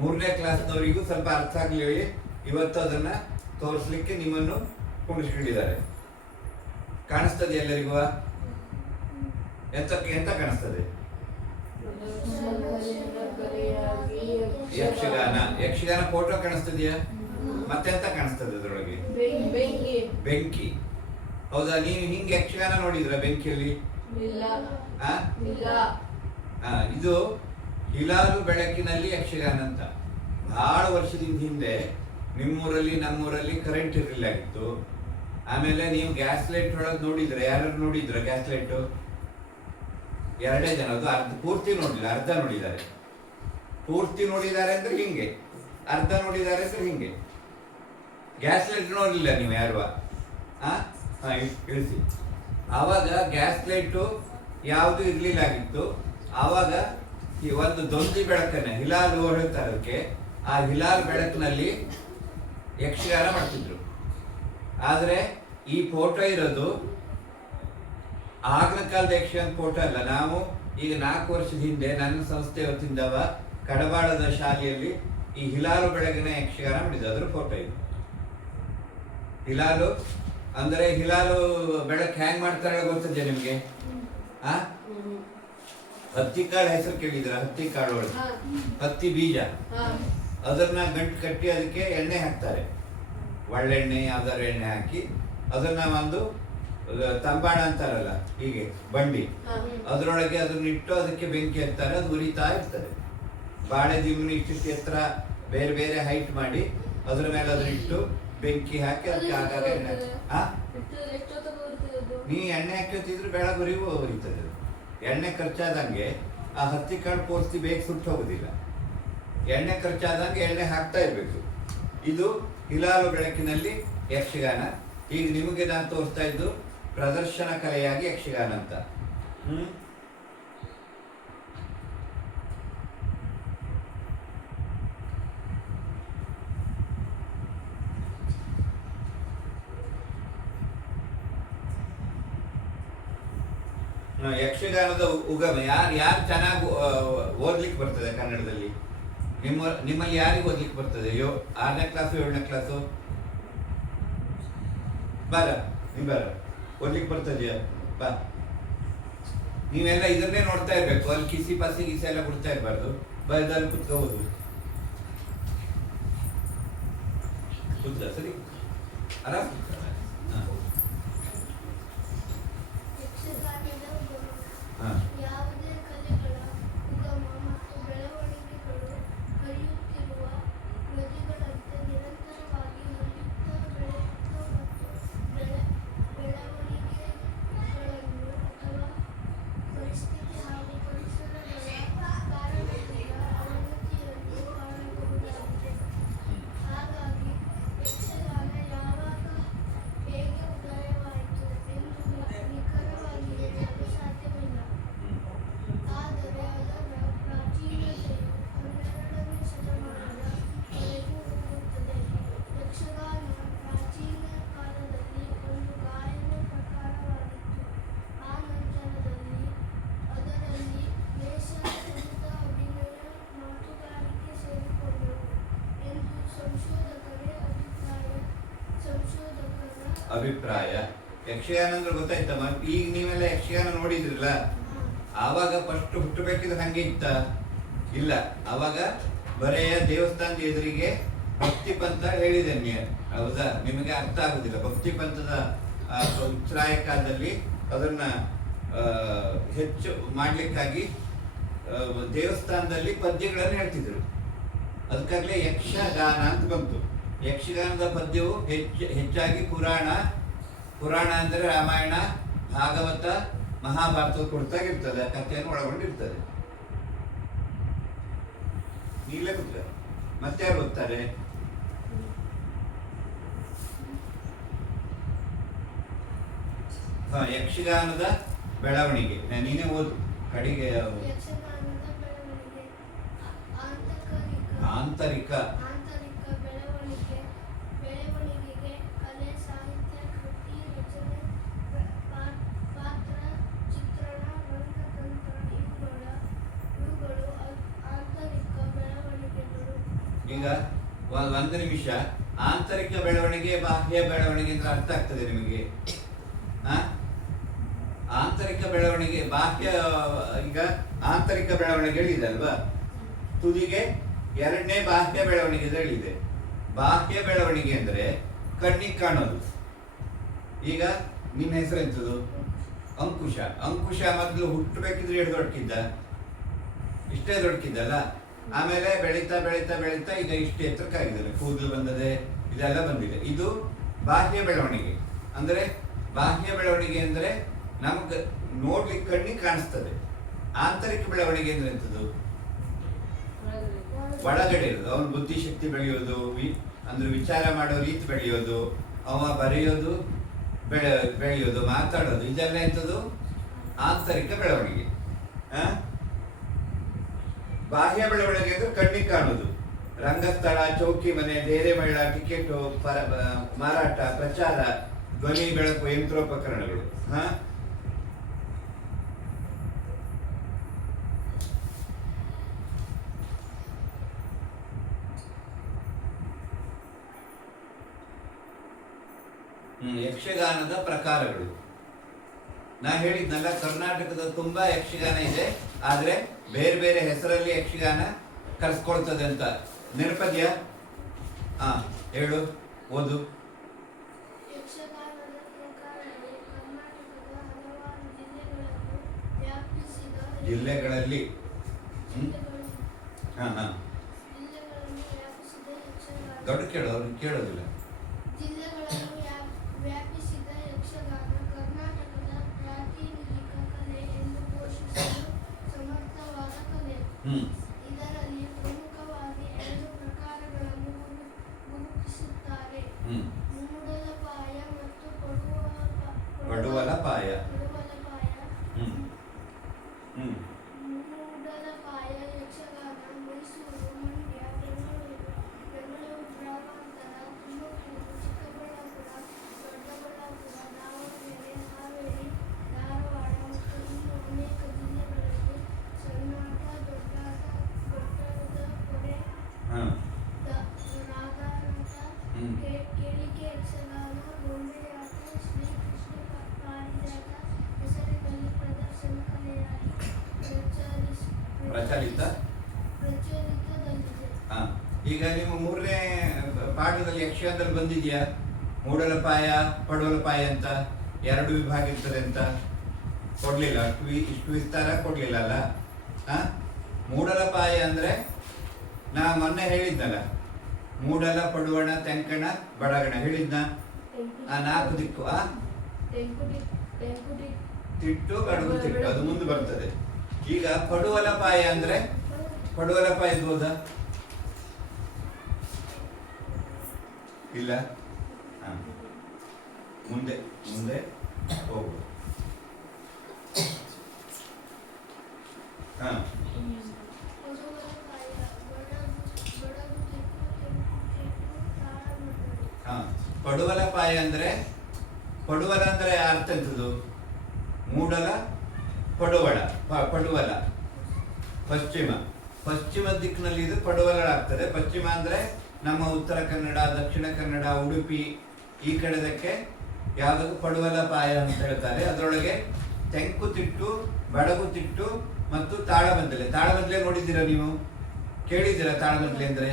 3ನೇ ಕ್ಲಾಸ್ನವರಿಗೂ ಸ್ವಲ್ಪ ಅರ್ಥ ಆಗ್ಲಿ ಇವತ್ತು ಅದನ್ನ ತೋರಿಸ್ಲಿಕ್ಕೆ ನಿಮ್ಮನ್ನು ಕುಣಿಸ್ಕೊಂಡಿದ್ದಾರೆ. ಕಾಣಿಸ್ತದೆ ಎಲ್ಲರಿಗೂ? ಎಂತ ಕಾಣಿಸ್ತದೆ? ಯಕ್ಷಗಾನ ಫೋಟೋ ಕಾಣಿಸ್ತದೆಯಾ? ಮತ್ತೆಂತ ಕಾಣಿಸ್ತದೆ ಅದರೊಳಗೆ? ಬೆಂಕಿ. ಹೌದಾ? ನೀವು ಹಿಂಗೆ ಯಕ್ಷಗಾನ ನೋಡಿದ್ರ ಬೆಂಕಿಯಲ್ಲಿ? ಇದು ಹಿಲಾಲು ಬೆಳಕಿನಲ್ಲಿ ಯಕ್ಷಗಾನ ಅಂತ. ಬಹಳ ವರ್ಷದಿಂದ ಹಿಂದೆ ನಿಮ್ಮೂರಲ್ಲಿ ನಮ್ಮೂರಲ್ಲಿ ಕರೆಂಟ್ ಇರಲಿಲ್ಲ ಆಗಿತ್ತು. ಆಮೇಲೆ ನೀವು ಗ್ಯಾಸ್ ಲೈಟ್ ಒಳಗೆ ನೋಡಿದ್ರೆ, ಯಾರು ನೋಡಿದ್ರ ಗ್ಯಾಸ್ ಲೈಟ್? 2 ಜನ. ಅದು ಪೂರ್ತಿ ನೋಡಿಲ್ಲ, ಅರ್ಧ ನೋಡಿದ್ದಾರೆ. ಪೂರ್ತಿ ನೋಡಿದ್ದಾರೆ ಅಂದ್ರೆ ಹಿಂಗೆ, ಅರ್ಧ ನೋಡಿದ್ದಾರೆ ಅಂದ್ರೆ ಹಿಂಗೆ. ಗ್ಯಾಸ್ ಲೈಟ್ ನೋಡಲಿಲ್ಲ ನೀವು ಯಾರು? ಇಳಿಸಿ. ಆವಾಗ ಗ್ಯಾಸ್ ಲೈಟು ಯಾವುದು ಇರ್ಲಿಲ್ಲ ಆಗಿತ್ತು. ಆವಾಗ ಈ ಒಂದು ದೊಂದಿ ಬೆಳಕನ್ನ ಹಿಲಾಲು ಹೇಳ್ತಾರೆ ಅದಕ್ಕೆ, ಆ ಹಿಲಾಲ್ ಬೆಳಕಿನಲ್ಲಿ ಯಕ್ಷಗಾನ ಮಾಡ್ತಿದ್ರು. ಆದ್ರೆ ಈ ಫೋಟೋ ಇರೋದು ಆಗಿನ ಕಾಲದ ಯಕ್ಷಗಾನ ಫೋಟೋ ಅಲ್ಲ. ನಾವು ಈಗ 4 ವರ್ಷದ ಹಿಂದೆ ನನ್ನ ಸಂಸ್ಥೆ ವತಿಯಿಂದವ ಕಡಬಾಳದ ಶಾಲೆಯಲ್ಲಿ ಈ ಹಿಲಾಲು ಬೆಳಗಿನ ಯಕ್ಷಗಾನ ಮಾಡಿದ್ದು, ಅದ್ರ ಫೋಟೋ ಇದು. ಹಿಲಾಲು ಅಂದ್ರೆ ಹಿಲಾಲು ಬೆಳಕು ಹ್ಯಾಂಗ್ ಮಾಡ್ತಾರೆ ಗೊತ್ತಿದೆ ನಿಮ್ಗೆ? ಹತ್ತಿ ಕಾಳು ಹೆಸರು ಕೇಳಿದ್ರ? ಹತ್ತಿ ಕಾಳು ಒಳಗೆ ಹತ್ತಿ ಬೀಜ, ಅದನ್ನ ಗಂಟು ಕಟ್ಟಿ ಅದಕ್ಕೆ ಎಣ್ಣೆ ಹಾಕ್ತಾರೆ, ಒಳ್ಳೆಣ್ಣೆ ಯಾವ್ದಾರು ಎಣ್ಣೆ ಹಾಕಿ ಅದನ್ನ ಒಂದು ತಂಬಾಣ ಅಂತಾರಲ್ಲ ಹೀಗೆ ಬಂಡಿ, ಅದರೊಳಗೆ ಅದನ್ನ ಇಟ್ಟು ಅದಕ್ಕೆ ಬೆಂಕಿ ಹಚ್ತಾರೆ. ಅದು ಉರಿತಾ ಇರ್ತದೆ. ಬಾಳೆ ದಿಮ್ಮನ ಇಷ್ಟು ಎತ್ತರ ಬೇರೆ ಬೇರೆ ಹೈಟ್ ಮಾಡಿ ಅದ್ರ ಮೇಲೆ ಅದನ್ನ ಇಟ್ಟು ಬೆಂಕಿ ಹಾಕಿ ಅದಕ್ಕೆ ಆಗಾಗ ಎಣ್ಣೆ ನೀ ಎಣ್ಣೆ ಹಾಕಿದ್ರು ಬೆಳಗುರಿಗೂ ಉರಿತದೆ. ಎಣ್ಣೆ ಖರ್ಚಾದಂಗೆ ಆ ಹತ್ತಿ ಕಾಳು ಪೂರ್ತಿ ಬೇಗ ಸುಟ್ಟು ಹೋಗುದಿಲ್ಲ. ಎಣ್ಣೆ ಖರ್ಚಾದಂಗೆ ಎಣ್ಣೆ ಹಾಕ್ತಾ ಇರ್ಬೇಕು. ಇದು ಹಿಲಾಲು ಬೆಳಕಿನಲ್ಲಿ ಯಕ್ಷಗಾನ. ಈಗ ನಿಮಗೆ ನಾನು ತೋರಿಸ್ತಾ ಇದ್ದು ಪ್ರದರ್ಶನ ಕಲೆಯಾಗಿ ಯಕ್ಷಗಾನ ಅಂತ. ಯಕ್ಷಗಾನದ ಉಗಮ ಯಾರು ಯಾರು ಚೆನ್ನಾಗಿ ಓದ್ಲಿಕ್ಕೆ ಬರ್ತದೆ ಕನ್ನಡದಲ್ಲಿ? ನಿಮ್ಮಲ್ಲಿ ಯಾರಿಗೆ ಓದ್ಲಿಕ್ಕೆ ಬರ್ತದೆ? 6ನೇ ಕ್ಲಾಸು 7ನೇ ಕ್ಲಾಸು? ಬಾರ ನೀ ಬಾರ, ಓದ್ಲಿಕ್ಕೆ ಬರ್ತದೆಯಾ? ಬಾ. ನೀವೆಲ್ಲ ಇದನ್ನೇ ನೋಡ್ತಾ ಇರ್ಬೇಕು, ಅಲ್ಲಿ ಕಿಸಿ ಪಾಸಿ ಗಿಸಿ ಎಲ್ಲ ಬಿಡ್ತಾ ಇರಬಾರ್ದು. ಬಯದಲ್ಲಿ ಕುತ್ಕೋಬೋದು. ಕುತ್ತ ಸರಿ, ಆರಾಮ್ ಕುತ್ತ. ಹಾಂ ಯಾವುದೇ ಕಲೆಗಳ ಉಗಮ ಮತ್ತು ಬೆಳವಣಿಗೆಗಳು ಹರಿಯುತ್ತಿರುವ ನದಿಗಳಂತೆ ನಿರಂತರವಾಗಿ ಹರಿಯುತ್ತಾ ಬೆಳೆಯುತ್ತಾ ಮತ್ತು ಬೆಳವಣಿಗೆಗಳನ್ನು ಅಥವಾ ಪರಿಸ್ಥಿತಿ ಹಾಗೂ ಪರಿಸರಗಳ ಕಾರಣದಿಂದ ಅವನತಿಯನ್ನು ಕಾಣಬಹುದಾಗಿದೆ. ಹಾಗಾಗಿ ಯಕ್ಷಗಾನ ಯಾವಾಗ ಹೇಗೆ ಉದಯವಾಯಿತು ಎಂದು ನಿಖರವಾಗಿ ಹೇಳಲು ಸಾಧ್ಯವಿಲ್ಲ. ಆದರೆ ಅದರ ಪ್ರಾಚೀನತೆಯು 12ನೇ ಶತಮಾನದ ವರೆಗೂ ಹೋಗುತ್ತದೆ. ಯಕ್ಷಗಾನ ಪ್ರಾಚೀನ ಕಾಲದಲ್ಲಿ ಒಂದು ಗಾಯನ ಪ್ರಕಾರವಾಗಿತ್ತು. ಆ ನಂತರದಲ್ಲಿ ಅದರಲ್ಲಿ ವೇಷ, ಕುಣಿತ, ಅಭಿನಯ, ಮಾತುಗಾರಿಕೆ ಸೇರಿಕೊಂಡವು ಎಂದು ಸಂಶೋಧಕರ ಅಭಿಪ್ರಾಯ. ಯಕ್ಷಗಾನ ಅಂದ್ರೆ ಗೊತ್ತಾಯ್ತಮ್ಮ? ಈಗ ನೀವೆಲ್ಲ ಯಕ್ಷಗಾನ ನೋಡಿದ್ರಲ್ಲ, ಆವಾಗ ಫಸ್ಟ್ ಹುಟ್ಟಬೇಕಿದ್ರೆ ಹಂಗೆ ಇತ್ತ? ಇಲ್ಲ, ಆವಾಗ ಬರೆಯ ದೇವಸ್ಥಾನದ ಎದುರಿಗೆ ಭಕ್ತಿ ಪಂಥ ಹೇಳಿದ್ದೇನೆ, ಹೌದಾ? ನಿಮಗೆ ಅರ್ಥ ಆಗುದಿಲ್ಲ. ಭಕ್ತಿ ಪಂಥದ ಉಚ್ಛ್ರಾಯ ಕಾಲದಲ್ಲಿ ಅದನ್ನ ಹೆಚ್ಚು ಮಾಡ್ಲಿಕ್ಕಾಗಿ ದೇವಸ್ಥಾನದಲ್ಲಿ ಪದ್ಯಗಳನ್ನು ಹೇಳ್ತಿದ್ರು. ಅದಕ್ಕಾಗಲೇ ಯಕ್ಷಗಾನ ಅಂತ ಬಂತು. ಯಕ್ಷಗಾನದ ಪದ್ಯವು ಹೆಚ್ಚಾಗಿ ಪುರಾಣ ಅಂದರೆ ರಾಮಾಯಣ, ಭಾಗವತ, ಮಹಾಭಾರತ ಕುರಿತಾಗಿರ್ತದೆ, ಕಥೆಯನ್ನು ಒಳಗೊಂಡಿರ್ತದೆ. ನೀಲೇ ಕೂತ ಮತ್ತೆ ಯಾರು ಓದ್ತಾರೆ? ಯಕ್ಷಗಾನದ ಬೆಳವಣಿಗೆ ನೀನೇ ಓದು ಕಡೆಗೆ. ಯಕ್ಷಗಾನದ ಬೆಳವಣಿಗೆ ಆಂತರಿಕ ಬೆಳವಣಿಗೆಗೆ ಕಲೆ, ಸಾಹಿತ್ಯ, ಕೃತಿ ರಚನೆ, ಪಾತ್ರ ಚಿತ್ರಣ, ರಂಗತಂತ್ರ ಇವುಗಳು ಆಂತರಿಕ ಬೆಳವಣಿಗೆಗಳು. ಈಗ ಒಂದು ನಿಮಿಷ, ಆಂತರಿಕ ಬೆಳವಣಿಗೆ ಬಾಹ್ಯ ಬೆಳವಣಿಗೆ ಅಂದ್ರೆ ಅರ್ಥ ಆಗ್ತದೆ ನಿಮಗೆ? ಆಂತರಿಕ ಬೆಳವಣಿಗೆ ಬಾಹ್ಯ, ಈಗ ಆಂತರಿಕ ಬೆಳವಣಿಗೆ ಹೇಳಿದೆ ಅಲ್ವಾ? ತುದಿಗೆ 2ನೇ ಬಾಹ್ಯ ಬೆಳವಣಿಗೆ ಹೇಳಿದೆ. ಬಾಹ್ಯ ಬೆಳವಣಿಗೆ ಅಂದ್ರೆ ಕಣ್ಣಿಗೆ ಕಾಣೋದು. ಈಗ ನಿನ್ನ ಹೆಸರು ಎಂತದು? ಅಂಕುಶ. ಅಂಕುಶ ಮೊದಲು ಹುಟ್ಟಬೇಕಿದ್ರೆ ಎಷ್ಟು ದೊಡ್ಡಕ್ಕಿದ್ದ? ಇಷ್ಟೇ ದೊಡ್ಡಕ್ಕಿದ್ದಲ್ಲ. ಆಮೇಲೆ ಬೆಳೀತಾ ಬೆಳೀತಾ ಬೆಳೀತಾ ಈಗ ಇಷ್ಟೇ ಎತ್ತರಕ್ಕಾಗಿದ್ದಾನೆ, ಕೂದಲು ಬಂದದೆ, ಇದೆಲ್ಲ ಬಂದಿದೆ. ಇದು ಬಾಹ್ಯ ಬೆಳವಣಿಗೆ. ಅಂದ್ರೆ ಬಾಹ್ಯ ಬೆಳವಣಿಗೆ ಅಂದ್ರೆ ನಮ್ಗೆ ನೋಡ್ಲಿಕ್ಕೆ ಕಣ್ಣಿಗೆ ಕಾಣಿಸ್ತದೆ. ಆಂತರಿಕ ಬೆಳವಣಿಗೆ ಅಂದ್ರೆ ಎಂತದ್ದು? ಒಳಗಡೆ ಇರೋದು. ಅವನ ಬುದ್ಧಿಶಕ್ತಿ ಬೆಳೆಯೋದು, ಅಂದ್ರೆ ವಿಚಾರ ಮಾಡೋ ರೀತಿ ಬೆಳೆಯೋದು, ಅವ ಬರೆಯೋದು ಬೆಳೆಯೋದು, ಮಾತಾಡೋದು, ಇದೆಲ್ಲ ಎಂಥದ್ದು? ಆಂತರಿಕ ಬೆಳವಣಿಗೆ. ಬಾಹ್ಯ ಬೆಳವಣಿಗೆ ಅಂದ್ರೆ ಕಣ್ಣಿಗೆ ಕಾಣೋದು. ರಂಗಸ್ಥಳ, ಚೌಕಿ ಮನೆ, ಡೇರೆ ಮೇಳ, ಟಿಕೆಟು, ಮಾರಾಟ, ಪ್ರಚಾರ, ಧ್ವನಿ ಬೆಳಕು, ಯಂತ್ರೋಪಕರಣಗಳು. ಯಕ್ಷಗಾನದ ಪ್ರಕಾರಗಳು ನಾ ಹೇಳಿದ್ನಲ್ಲ, ಕರ್ನಾಟಕದ ತುಂಬಾ ಯಕ್ಷಗಾನ ಇದೆ, ಆದ್ರೆ ಬೇರೆ ಬೇರೆ ಹೆಸರಲ್ಲಿ ಯಕ್ಷಗಾನ ಕರ್ಸ್ಕೊಳ್ತದೆ ಅಂತ ನೆನಪದ್ಯಾ? ಹೇಳು, ಓದು. ಯಕ್ಷಗಾನದ ಪ್ರಕಾರಗಳು ಕರ್ನಾಟಕದ ಹಲವಾರು ಜಿಲ್ಲೆಗಳನ್ನು ವ್ಯಾಪಿಸಿದ ಜಿಲ್ಲೆಗಳಲ್ಲಿ ಯಕ್ಷಗಾನ ದೊಡ್ಡ ಕೇಳು, ಅವ್ರಿಗೆ ಕೇಳೋದಿಲ್ಲ. ಜಿಲ್ಲೆಗಳನ್ನು ವ್ಯಾಪಿಸಿದ ಯಕ್ಷಗಾನ ಕರ್ನಾಟಕದ ಪ್ರಾತಿನಿಧಿಕ ಕಲೆ ಎಂದು ಘೋಷಿಸಲು ಸಮರ್ಥವಾದ ಕಲೆ. ಇದರಲ್ಲಿ ಪ್ರಮುಖವಾಗಿ 2 ಪ್ರಕಾರಗಳನ್ನು ಗುರುತಿಸುತ್ತಾರೆ: ಮೂಡಲಪಾಯ ಮತ್ತು ಪಡುವಲಪಾಯ. ಮೂಡಲಪಾಯ ಯಕ್ಷಗಾನ ಮೈಸೂರು, ಮಂಡ್ಯ, ಬೆಂಗಳೂರು ಗ್ರಾಮಾಂತರ, ತುಮಕೂರು, ಪ್ರಚಲಿತ. ಪ್ರಚಲಿತದಲ್ಲಿದೆ. ಹಾ, ಈಗ ನಿಮ್ಮ 3ನೇ ಪಾಠದಲ್ಲಿ ಯಕ್ಷಗಾನದಲ್ಲಿ ಬಂದಿದೆಯಾ ಮೂಡಲಪಾಯ ಪಡುವಲಪಾಯ ಅಂತ 2 ವಿಭಾಗ ಇರ್ತದೆ ಅಂತ? ಕೊಡ್ಲಿಲ್ಲ, ಇಷ್ಟು ವಿಸ್ತಾರ ಕೊಡ್ಲಿಲ್ಲ ಅಲ್ಲ. ಮೂಡಲಪಾಯ ಅಂದ್ರೆ ನಾ ಮೊನ್ನೆ ಹೇಳಿದ್ನಲ್ಲ, ಮೂಡಲ ಪಡುವಣ ತೆಂಕಣ ಬಡಗಣ ಹೇಳಿದ್ನ. ಆ 4 ದಿಕ್ಕು ತಿಟ್ಟು ಗಡುಗು ತಿಟ್ಟು ಅದು ಮುಂದೆ ಬರ್ತದೆ. ಈಗ ಪಡುವಲಪಾಯ ಅಂದ್ರೆ ಪಡುವಲಪಾಯ ಹೋದ ಇಲ್ಲ. ಮುಂದೆ ಮುಂದೆ ಹೋಗುದು. ಪಡುವಲಪಾಯ ಅಂದ್ರೆ ಪಡುವಲ ಅಂದ್ರೆ ಅರ್ಥ ಎಂತದು? ಮೂಡಲ ಪಡುವಳ ಪಡುವಲ ಪಶ್ಚಿಮ ದಿಕ್ಕಿನಲ್ಲಿ ಇದು ಪಡುವಲ ಆಗ್ತದೆ. ಪಶ್ಚಿಮ ಅಂದ್ರೆ ನಮ್ಮ ಉತ್ತರ ಕನ್ನಡ, ದಕ್ಷಿಣ ಕನ್ನಡ, ಉಡುಪಿ ಈ ಕಡೆದಕ್ಕೆ ಯಾವುದಕ್ಕೂ ಪಡುವಲಪಾಯ ಅಂತ ಹೇಳ್ತಾರೆ. ಅದರೊಳಗೆ ತೆಂಕು ತಿಟ್ಟು, ಬಡಗು ತಿಟ್ಟು ಮತ್ತು ತಾಳಮದ್ದಲೆ. ತಾಳಮದ್ದಲೆ ನೋಡಿದ್ದೀರಾ ನೀವು? ಕೇಳಿದ್ದೀರಾ ತಾಳಮದ್ದಲೆ ಅಂದ್ರೆ?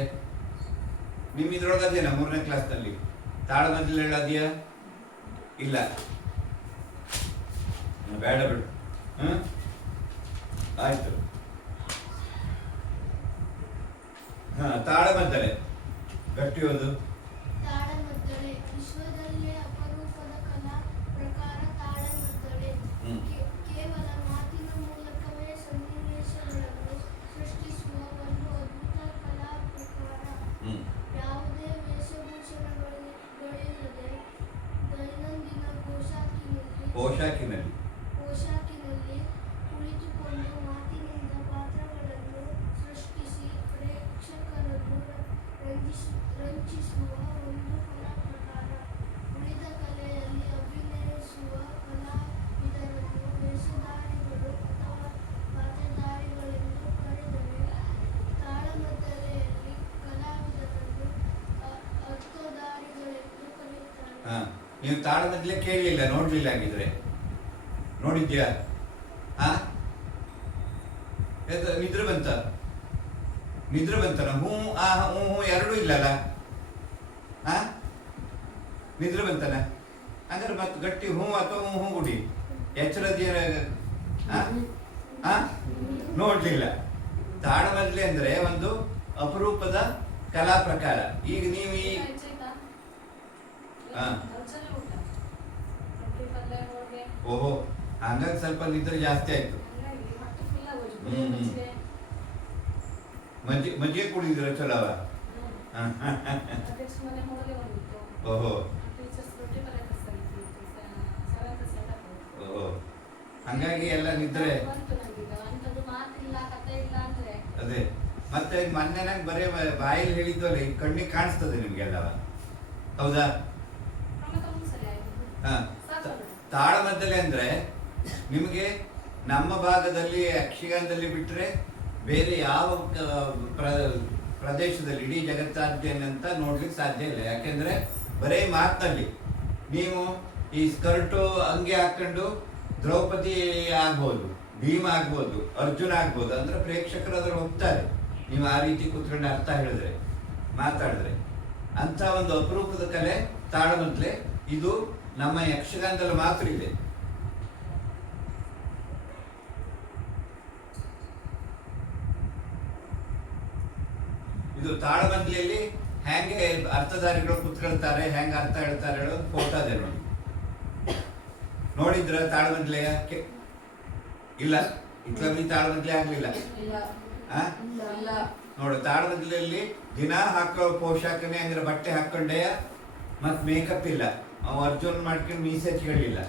ನಿಮ್ ಇದ್ರೊಳಗದೇನಾ 3ನೇ ಕ್ಲಾಸ್ನಲ್ಲಿ ತಾಳಮದ್ದಲೆ ಹೇಳೋದಿಯಾ? ಇಲ್ಲ, ಬೇಡ ಬಿಡು. ಆಯ್ತು. ತಾಳಮದ್ದಲೆ ಗಟ್ಟಿ ಓದು. ತಾಳಮದ್ದಲೆ ವಿಶ್ವದಲ್ಲೇ ಅಪರೂಪದ ಕಲಾ ಪ್ರಕಾರ ತಾಳಮದ್ದಲೆ. ಕೇವಲ ಮಾತಿನ ಮೂಲಕವೇ ಸನ್ನಿವೇಶಗಳನ್ನು ಸೃಷ್ಟಿಸುವ ಒಂದು ಅದ್ಭುತ ಕಲಾ ಪ್ರಕಾರ. ಯಾವುದೇ ವೇಷಭೂಷಣಗಳಿಲ್ಲದೆ ದೈನಂದಿನ ಪೋಷಾಕಿನಲ್ಲಿ ಕುಳಿತುಕೊಂಡು ಮಾತಿನಿಂದ ಪಾತ್ರಗಳನ್ನು ಸೃಷ್ಟಿಸಿ ಪ್ರೇಕ್ಷಕರನ್ನು ರಂಜಿಸುವ ಒಂದು ಕಲಾ ಪ್ರಕಾರ. ಉಳಿದ ಕಲೆಯಲ್ಲಿ ಅಭಿನಯಿಸುವ ಕಲಾವಿದರನ್ನು ವೇಷಧಾರಿಗಳು ಅಥವಾ ಪಾತ್ರಧಾರಿಗಳೆಂದು ಕರೆದರೆ, ತಾಳಮದ್ದಲೆಯಲ್ಲಿ ಕಲಾವಿದರನ್ನು ಅರ್ಥಧಾರಿಗಳೆಂದು ಕರೆಯುತ್ತಾರೆ. ನೀವು ತಾಳಮದ್ದಲೆ ಕೇಳಲಿಲ್ಲ, ನೋಡ್ಲಿಲ್ಲ. ಹಾಗಿದ್ರೆ ನೋಡಿದ್ಯಾ? ನಿದ್ರೆ ಬಂತನ? ಹ್ಞೂ ಹ್ಞೂ ಎರಡೂ ಇಲ್ಲಲ್ಲ. ನಿದ್ರೆ ಬಂತನ? ಅಂದ್ರೆ ಮತ್ತೆ ಗಟ್ಟಿ ಹ್ಞೂ ಅಥವಾ ಹ್ಞೂ ಗುಡಿ ಎಚ್ಚರದ ನೋಡ್ಲಿಲ್ಲ. ತಾಳಮದ್ದಲೆ ಅಂದ್ರೆ ಒಂದು ಅಪರೂಪದ ಕಲಾ ಪ್ರಕಾರ. ಈಗ ನೀವು ಈ ಓಹೋ, ಹಂಗಾಗಿ ಸ್ವಲ್ಪ ನಿದ್ರೆ ಜಾಸ್ತಿ ಆಯ್ತು. ಮಜ್ಜಿಗೆ ಕುಡಿದಿರ ಚಲೋ? ಓಹೋ ಓಹೋ, ಹಂಗಾಗಿ ಎಲ್ಲ ನಿದ್ರೆ. ಅದೇ ಮತ್ತೆ ಮೊನ್ನೆ ನಂಗೆ ಬರೀ ಬಾಯಲ್ಲಿ ಹೇಳಿದ್ವಲ್ಲ, ಈ ಕಣ್ಣಿಗೆ ಕಾಣಿಸ್ತದೆ ನಿಮ್ಗೆಲ್ಲವ, ಹೌದಾ? ತಾಳಮದ್ದಲೆ ಅಂದ್ರೆ ನಿಮಗೆ ನಮ್ಮ ಭಾಗದಲ್ಲಿ ಯಕ್ಷಗಾನದಲ್ಲಿ ಬಿಟ್ಟರೆ ಬೇರೆ ಯಾವ ಪ್ರದೇಶದಲ್ಲಿ ಇಡೀ ಜಗತ್ತಾದ್ಯಂತ ನೋಡ್ಲಿಕ್ಕೆ ಸಾಧ್ಯ ಇಲ್ಲ. ಯಾಕೆಂದ್ರೆ ಬರೀ ಮಾತಿನಲ್ಲಿ ನೀವು ಈ ಸ್ಕರ್ಟು ಅಂಗಿ ಹಾಕೊಂಡು ದ್ರೌಪದಿ ಆಗ್ಬೋದು, ಭೀಮ ಆಗ್ಬೋದು, ಅರ್ಜುನ ಆಗ್ಬೋದು ಅಂದ್ರೆ ಪ್ರೇಕ್ಷಕರು ಅದ್ರ ಹೋಗ್ತಾರೆ. ನೀವು ಆ ರೀತಿ ಕೂತ್ಕೊಂಡು ಅರ್ಥ ಹೇಳಿದ್ರೆ, ಮಾತಾಡಿದ್ರೆ. ಅಂತ ಒಂದು ಅಪರೂಪದ ಕಲೆ ತಾಳಮದ್ದಲೆ. ಇದು ನಮ್ಮ ಯಕ್ಷಗಾನದಲ್ಲಿ ಮಾತ್ರ ಇದೆ. ಇದು ತಾಳಮದ್ದಲೆಯಲ್ಲಿ ಹೆಂಗೆ ಅರ್ಥಧಾರಿಗಳು ಕುತ್ಕೊಳ್ತಾರೆ, ಹೆಂಗೆ ಅರ್ಥ ಹೇಳ್ತಾರೆ ಹೇಳೋದು ಫೋಟೋ ಇದೆ ನೋಡಿ. ನೋಡಿದ್ರ ತಾಳಮದ್ದಲೆ? ಇಲ್ಲ, ಇಟ್ಲಲ್ಲಿ ತಾಳಮದ್ದಲೆ ಆಗ್ಲಿಲ್ಲ. ನೋಡು, ತಾಳಮದ್ದಲೆಯಲ್ಲಿ ದಿನ ಹಾಕೋ ಪೋಷಾಕನೇ ಅಂದ್ರೆ ಬಟ್ಟೆ ಹಾಕೊಂಡೆ, ಮತ್ ಮೇಕಪ್ ಇಲ್ಲ, ಅರ್ಜುನ್ ಮಾಡ್ಕೊಂಡು ಮೀಸೆ ಹಚ್ಕೊಳ್ಳಿಲ್ಲ,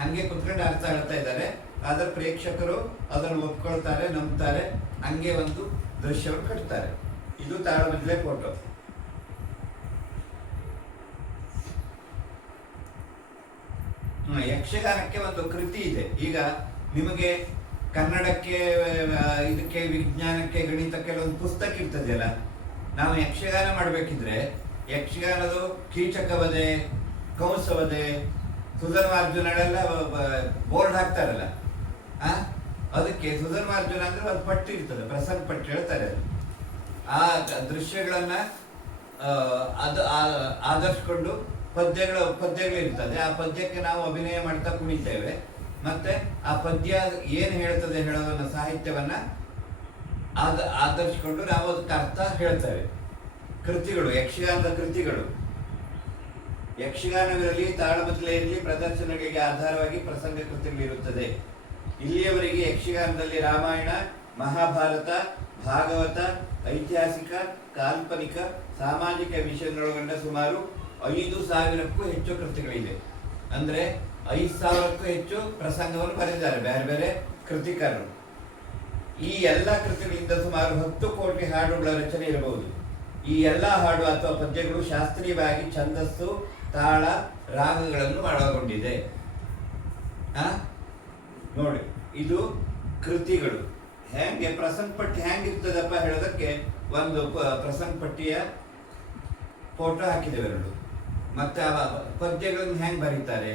ಹಂಗೆ ಕುತ್ಕೊಂಡು ಅರ್ಥ ಹೇಳ್ತಾ ಇದ್ದಾರೆ. ಆದ್ರೆ ಪ್ರೇಕ್ಷಕರು ಅದನ್ನು ಒಪ್ಕೊಳ್ತಾರೆ, ನಂಬ್ತಾರೆ, ಹಂಗೆ ಒಂದು ದೃಶ್ಯವನ್ನು ಕಟ್ತಾರೆ. ಇದು ತಾಳಮದ್ದಲೆ ಫೋಟೋ. ಯಕ್ಷಗಾನಕ್ಕೆ ಒಂದು ಕೃತಿ ಇದೆ. ಈಗ ನಿಮಗೆ ಕನ್ನಡಕ್ಕೆ, ಇದಕ್ಕೆ ವಿಜ್ಞಾನಕ್ಕೆ, ಗಣಿತಕ್ಕೆಲ್ಲ ಒಂದು ಪುಸ್ತಕ ಇರ್ತದೆಯಲ್ಲ. ನಾವು ಯಕ್ಷಗಾನ ಮಾಡಬೇಕಿದ್ರೆ ಯಕ್ಷಗಾನದ ಕೀಚಕವಧೆ, ಕಂಸವಧೆ, ಸುಧರ್ಮಾರ್ಜುನಗಳೆಲ್ಲ ಬೋರ್ಡ್ ಹಾಕ್ತಾರಲ್ಲ. ಅದಕ್ಕೆ ಸುಧರ್ಮಾರ್ಜುನ ಅಂದ್ರೆ ಒಂದು ಪಟ್ಟಿ ಇರ್ತದೆ, ಪ್ರಸಂಗ ಪಟ್ಟಿ ಹೇಳ್ತಾರೆ ಅದು. ಆ ದೃಶ್ಯಗಳನ್ನ ಆಧರಿಸ್ಕೊಂಡು ಪದ್ಯಗಳಿರ್ತದೆ. ಆ ಪದ್ಯಕ್ಕೆ ನಾವು ಅಭಿನಯ ಮಾಡ್ತಾ ಕುಣಿತೇವೆ. ಮತ್ತೆ ಆ ಪದ್ಯ ಏನ್ ಹೇಳ್ತದೆ ಹೇಳೋದನ್ನ, ಸಾಹಿತ್ಯವನ್ನ ಆಧರಿಸ್ಕೊಂಡು ನಾವು ಅದಕ್ಕೆ ಅರ್ಥ ಹೇಳ್ತೇವೆ. ಕೃತಿಗಳು, ಯಕ್ಷಗಾನದ ಕೃತಿಗಳು, ಯಕ್ಷಗಾನವಿರಲಿ ತಾಳಮದ್ದಲೆ ಇರಲಿ, ಪ್ರದರ್ಶನಗಳಿಗೆ ಆಧಾರವಾಗಿ ಪ್ರಸಂಗ ಕೃತಿಗಳಿರುತ್ತದೆ. ಇಲ್ಲಿಯವರೆಗೆ ಯಕ್ಷಗಾನದಲ್ಲಿ ರಾಮಾಯಣ, ಮಹಾಭಾರತ, ಭಾಗವತ, ಐತಿಹಾಸಿಕ, ಕಾಲ್ಪನಿಕ, ಸಾಮಾಜಿಕ ವಿಷಯಗಳೊಳಗೊಂಡ ಸುಮಾರು 5,000ಕ್ಕೂ ಹೆಚ್ಚು ಕೃತಿಗಳಿವೆ. ಅಂದ್ರೆ 5,000ಕ್ಕೂ ಹೆಚ್ಚು ಪ್ರಸಂಗವನ್ನು ಬರೆದಿದ್ದಾರೆ ಬೇರೆ ಬೇರೆ ಕೃತಿಕಾರರು. ಈ ಎಲ್ಲ ಕೃತಿಗಳಿಂದ ಸುಮಾರು 10 ಕೋಟಿ ಹಾಡುಗಳ ರಚನೆ ಇರಬಹುದು. ಈ ಎಲ್ಲ ಹಾಡು ಅಥವಾ ಪದ್ಯಗಳು ಶಾಸ್ತ್ರೀಯವಾಗಿ ಛಂದಸ್ಸು, ತಾಳ, ರಾಗಗಳನ್ನು ಒಳಗೊಂಡಿದೆ. ನೋಡಿ, ಇದು ಕೃತಿಗಳು. ಹೆಂಗೆ ಪ್ರಸಂಗ ಪಟ್ಟಿ ಹೆಂಗಿರ್ತದಪ್ಪ ಹೇಳೋದಕ್ಕೆ ಒಂದು ಪ್ರಸಂಗ ಪಟ್ಟಿಯ ಫೋಟೋ ಹಾಕಿದ್ದೇವೆ ಎರಡು. ಮತ್ತೆ ಆ ಪದ್ಯಗಳನ್ನು ಹೆಂಗ್ ಬರೀತಾರೆ,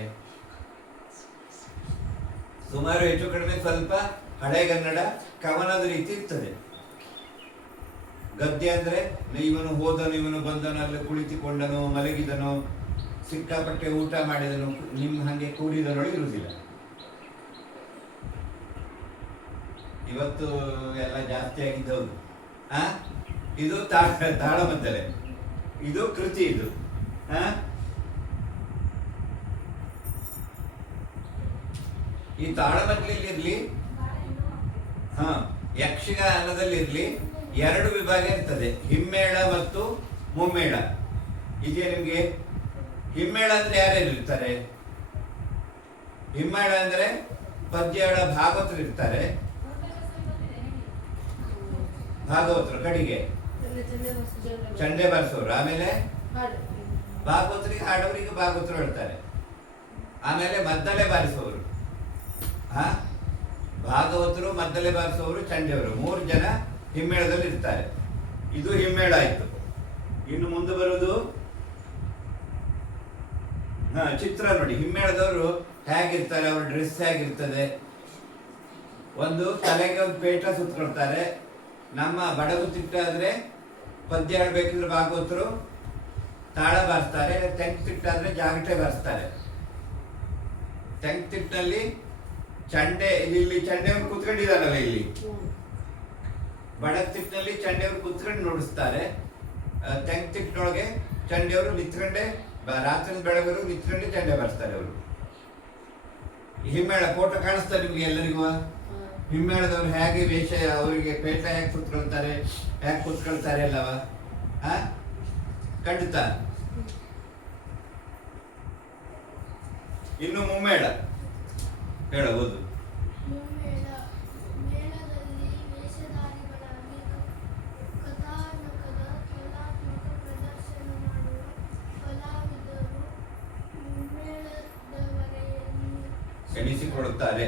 ಸುಮಾರು ಹೆಚ್ಚು ಕಡಿಮೆ ಸ್ವಲ್ಪ ಹಳೆಗನ್ನಡ ಕವನದ ರೀತಿ ಇರ್ತದೆ. ಗದ್ಯ ಅಂದ್ರೆ ಇವನು ಹೋದನು, ಇವನು ಬಂದನು, ಅಲ್ಲಿ ಕುಳಿತುಕೊಂಡನು, ಮಲಗಿದನು, ಸಿಕ್ಕಾಪಟ್ಟೆ ಊಟ ಮಾಡಿದನು, ನಿಮ್ಮ ಹಂಗೆ ಕೂಡಿದನೊಳಗೆ ಇರುವುದಿಲ್ಲ. ಇವತ್ತು ಎಲ್ಲ ಜಾಸ್ತಿ ಆಗಿದ್ದವು. ಇದು ತಾಳಮದ್ದಲೆ, ಇದು ಕೃತಿ. ಇದು ಈ ತಾಳಮದ್ದಲೆಯಲ್ಲಿ ಯಕ್ಷಗಾನದಲ್ಲಿರ್ಲಿ 2 ವಿಭಾಗ ಇರ್ತದೆ, ಹಿಮ್ಮೇಳ ಮತ್ತು ಮುಮ್ಮೇಳ. ಇದೇ ನಿಮ್ಗೆ ಹಿಮ್ಮೇಳ ಅಂದ್ರೆ ಯಾರ್ಯಾರು ಇರ್ತಾರೆ? ಹಿಮ್ಮೇಳ ಅಂದ್ರೆ ಪದ್ಯಗಳ ಭಾಗವತರು ಇರ್ತಾರೆ. ಭಾಗವತರು ಕಡೆಗೆ ಚಂಡೆ ಬಾರಿಸೋರು, ಆಮೇಲೆ ಭಾಗವತರಿಗೆ ಹಾಡೋರಿಗೆ ಭಾಗವತರು ಹೇಳ್ತಾರೆ. ಆಮೇಲೆ ಮದ್ದಲೆ ಬಾರಿಸೋರು, ಭಾಗವತರು, ಮದ್ದಲೆ ಬಾರಿಸೋರು, ಚಂಡೆಯವರು, 3 ಜನ ಹಿಮ್ಮೇಳದಲ್ಲಿ ಇರ್ತಾರೆ. ಇದು ಹಿಮ್ಮೇಳ ಆಯ್ತು. ಇನ್ನು ಮುಂದೆ ಬರುವುದು ಚಿತ್ರ. ನೋಡಿ, ಹಿಮ್ಮೇಳದವರು ಹೇಗಿರ್ತಾರೆ, ಅವ್ರ ಡ್ರೆಸ್ ಹೇಗಿರ್ತದೆ. ಒಂದು ತಲೆಗೆ ಒಂದು ಪೇಟ ಸುತ್ಕೊಳ್ತಾರೆ. ನಮ್ಮ ಬಡಗು ತಿಟ್ಟಾದ್ರೆ ಪದ್ಯ ಆಡ್ಬೇಕಿದ್ರೆ ಭಾಗವತರು ತಾಳ ಬಾರಿಸ್ತಾರೆ. ತೆಂಕ್ ತಿಟ್ಟಾದ್ರೆ ಜಾಗಟೆ ಬಾರಿಸ್ತಾರೆ. ತೆಂಕ್ ತಿಟ್ಟಿನಲ್ಲಿ ಚಂಡೆ, ಇಲ್ಲಿ ಚಂಡೆಯವ್ರು ಕೂತ್ಕೊಂಡಿದಾರಲ್ಲ, ಇಲ್ಲಿ ಬಡಗ್ ತಿಟ್ಟಿನಲ್ಲಿ ಚಂಡೆಯವ್ರು ಕೂತ್ಕೊಂಡು ನುಡಿಸ್ತಾರೆ. ತೆಂಕ್ ತಿಟ್ಟಿನೊಳಗೆ ಚಂಡೆಯವರು ನಿಂತ್ಕೊಂಡೆ, ರಾತ್ರಿ ಬೆಳಗರು ನಿಂತ್ಕೊಂಡೆ ಚಂಡೆ ಬಾರಿಸ್ತಾರೆ ಅವರು. ಹಿಮ್ಮೇಳ ಫೋಟೋ ಕಾಣಿಸ್ತಾರೆ ನಿಮ್ಗೆ ಎಲ್ಲರಿಗೂ. ಹಿಮ್ಮೇಳದವ್ರು ಹೇಗೆ ವೇಷ, ಅವರಿಗೆ ಪೇಟ ಹೇಗೆ ಕೂತ್ಕೊಳ್ತಾರೆ, ಹೇಗೆ ಕೂತ್ಕೊಳ್ತಾರೆ ಅಲ್ಲವ, ಖಂಡಿತ. ಇನ್ನು ಮುಮ್ಮೇಳ ಹೇಳಬಹುದು. ಮೇಳದಲ್ಲಿ ವೇಷಧಾರಿಗಳಾಗಿ ಕಥಾನಕದ ಕಲಾತ್ಮಕ ಪ್ರದರ್ಶನ ಮಾಡುವ ಕಲಾವಿದರು ಮುಮ್ಮೇಳದವರೆಯಲ್ಲಿ ಕ್ಷಣಿಸಿಕೊಡುತ್ತಾರೆ.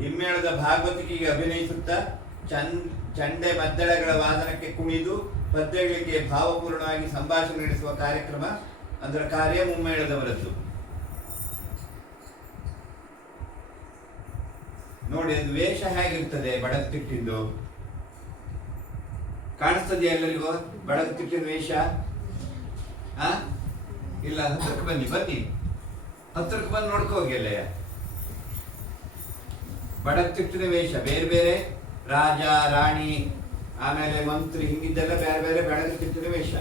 ಹಿಮ್ಮೇಳದ ಭಾಗವತಿಕೆಗೆ ಅಭಿನಯಿಸುತ್ತಾ ಚಂಡೆ ಮದ್ದಳೆಗಳ ವಾದನಕ್ಕೆ ಕುಣಿದು ಪದ್ಯಗಳಿಗೆ ಭಾವಪೂರ್ಣವಾಗಿ ಸಂಭಾಷಣೆ ನಡೆಸುವ ಕಾರ್ಯಕ್ರಮ ಅಂದ್ರೆ ಕಾರ್ಯ ಮುಮ್ಮೇಳದವರದ್ದು. ನೋಡಿ, ಅದು ವೇಷ ಹೇಗಿರ್ತದೆ ಬಡಗ್ತಿಟ್ಟಿದ್ದು ಕಾಣಿಸ್ತದೆ ಎಲ್ಲರಿಗೂ. ಬಡಗ್ತಿಟ್ಟಿನ ವೇಷ ಇಲ್ಲ, ಹತ್ರಕ್ಕೆ ಬನ್ನಿ, ಹತ್ರಕ್ಕೆ ಬಂದು ನೋಡ್ಕೋಗಿ ಅಲ್ಲಯ್ಯ. ಬಡಗ್ತಿಟ್ಟಿನ ವೇಷ ಬೇರೆ ಬೇರೆ, ರಾಜ, ರಾಣಿ, ಆಮೇಲೆ ಮಂತ್ರಿ, ಹಿಂಗಿದ್ದೆಲ್ಲ ಬೇರೆ ಬೇರೆ ಬಡಗ್ತಿಟ್ಟಿನ ವೇಷ.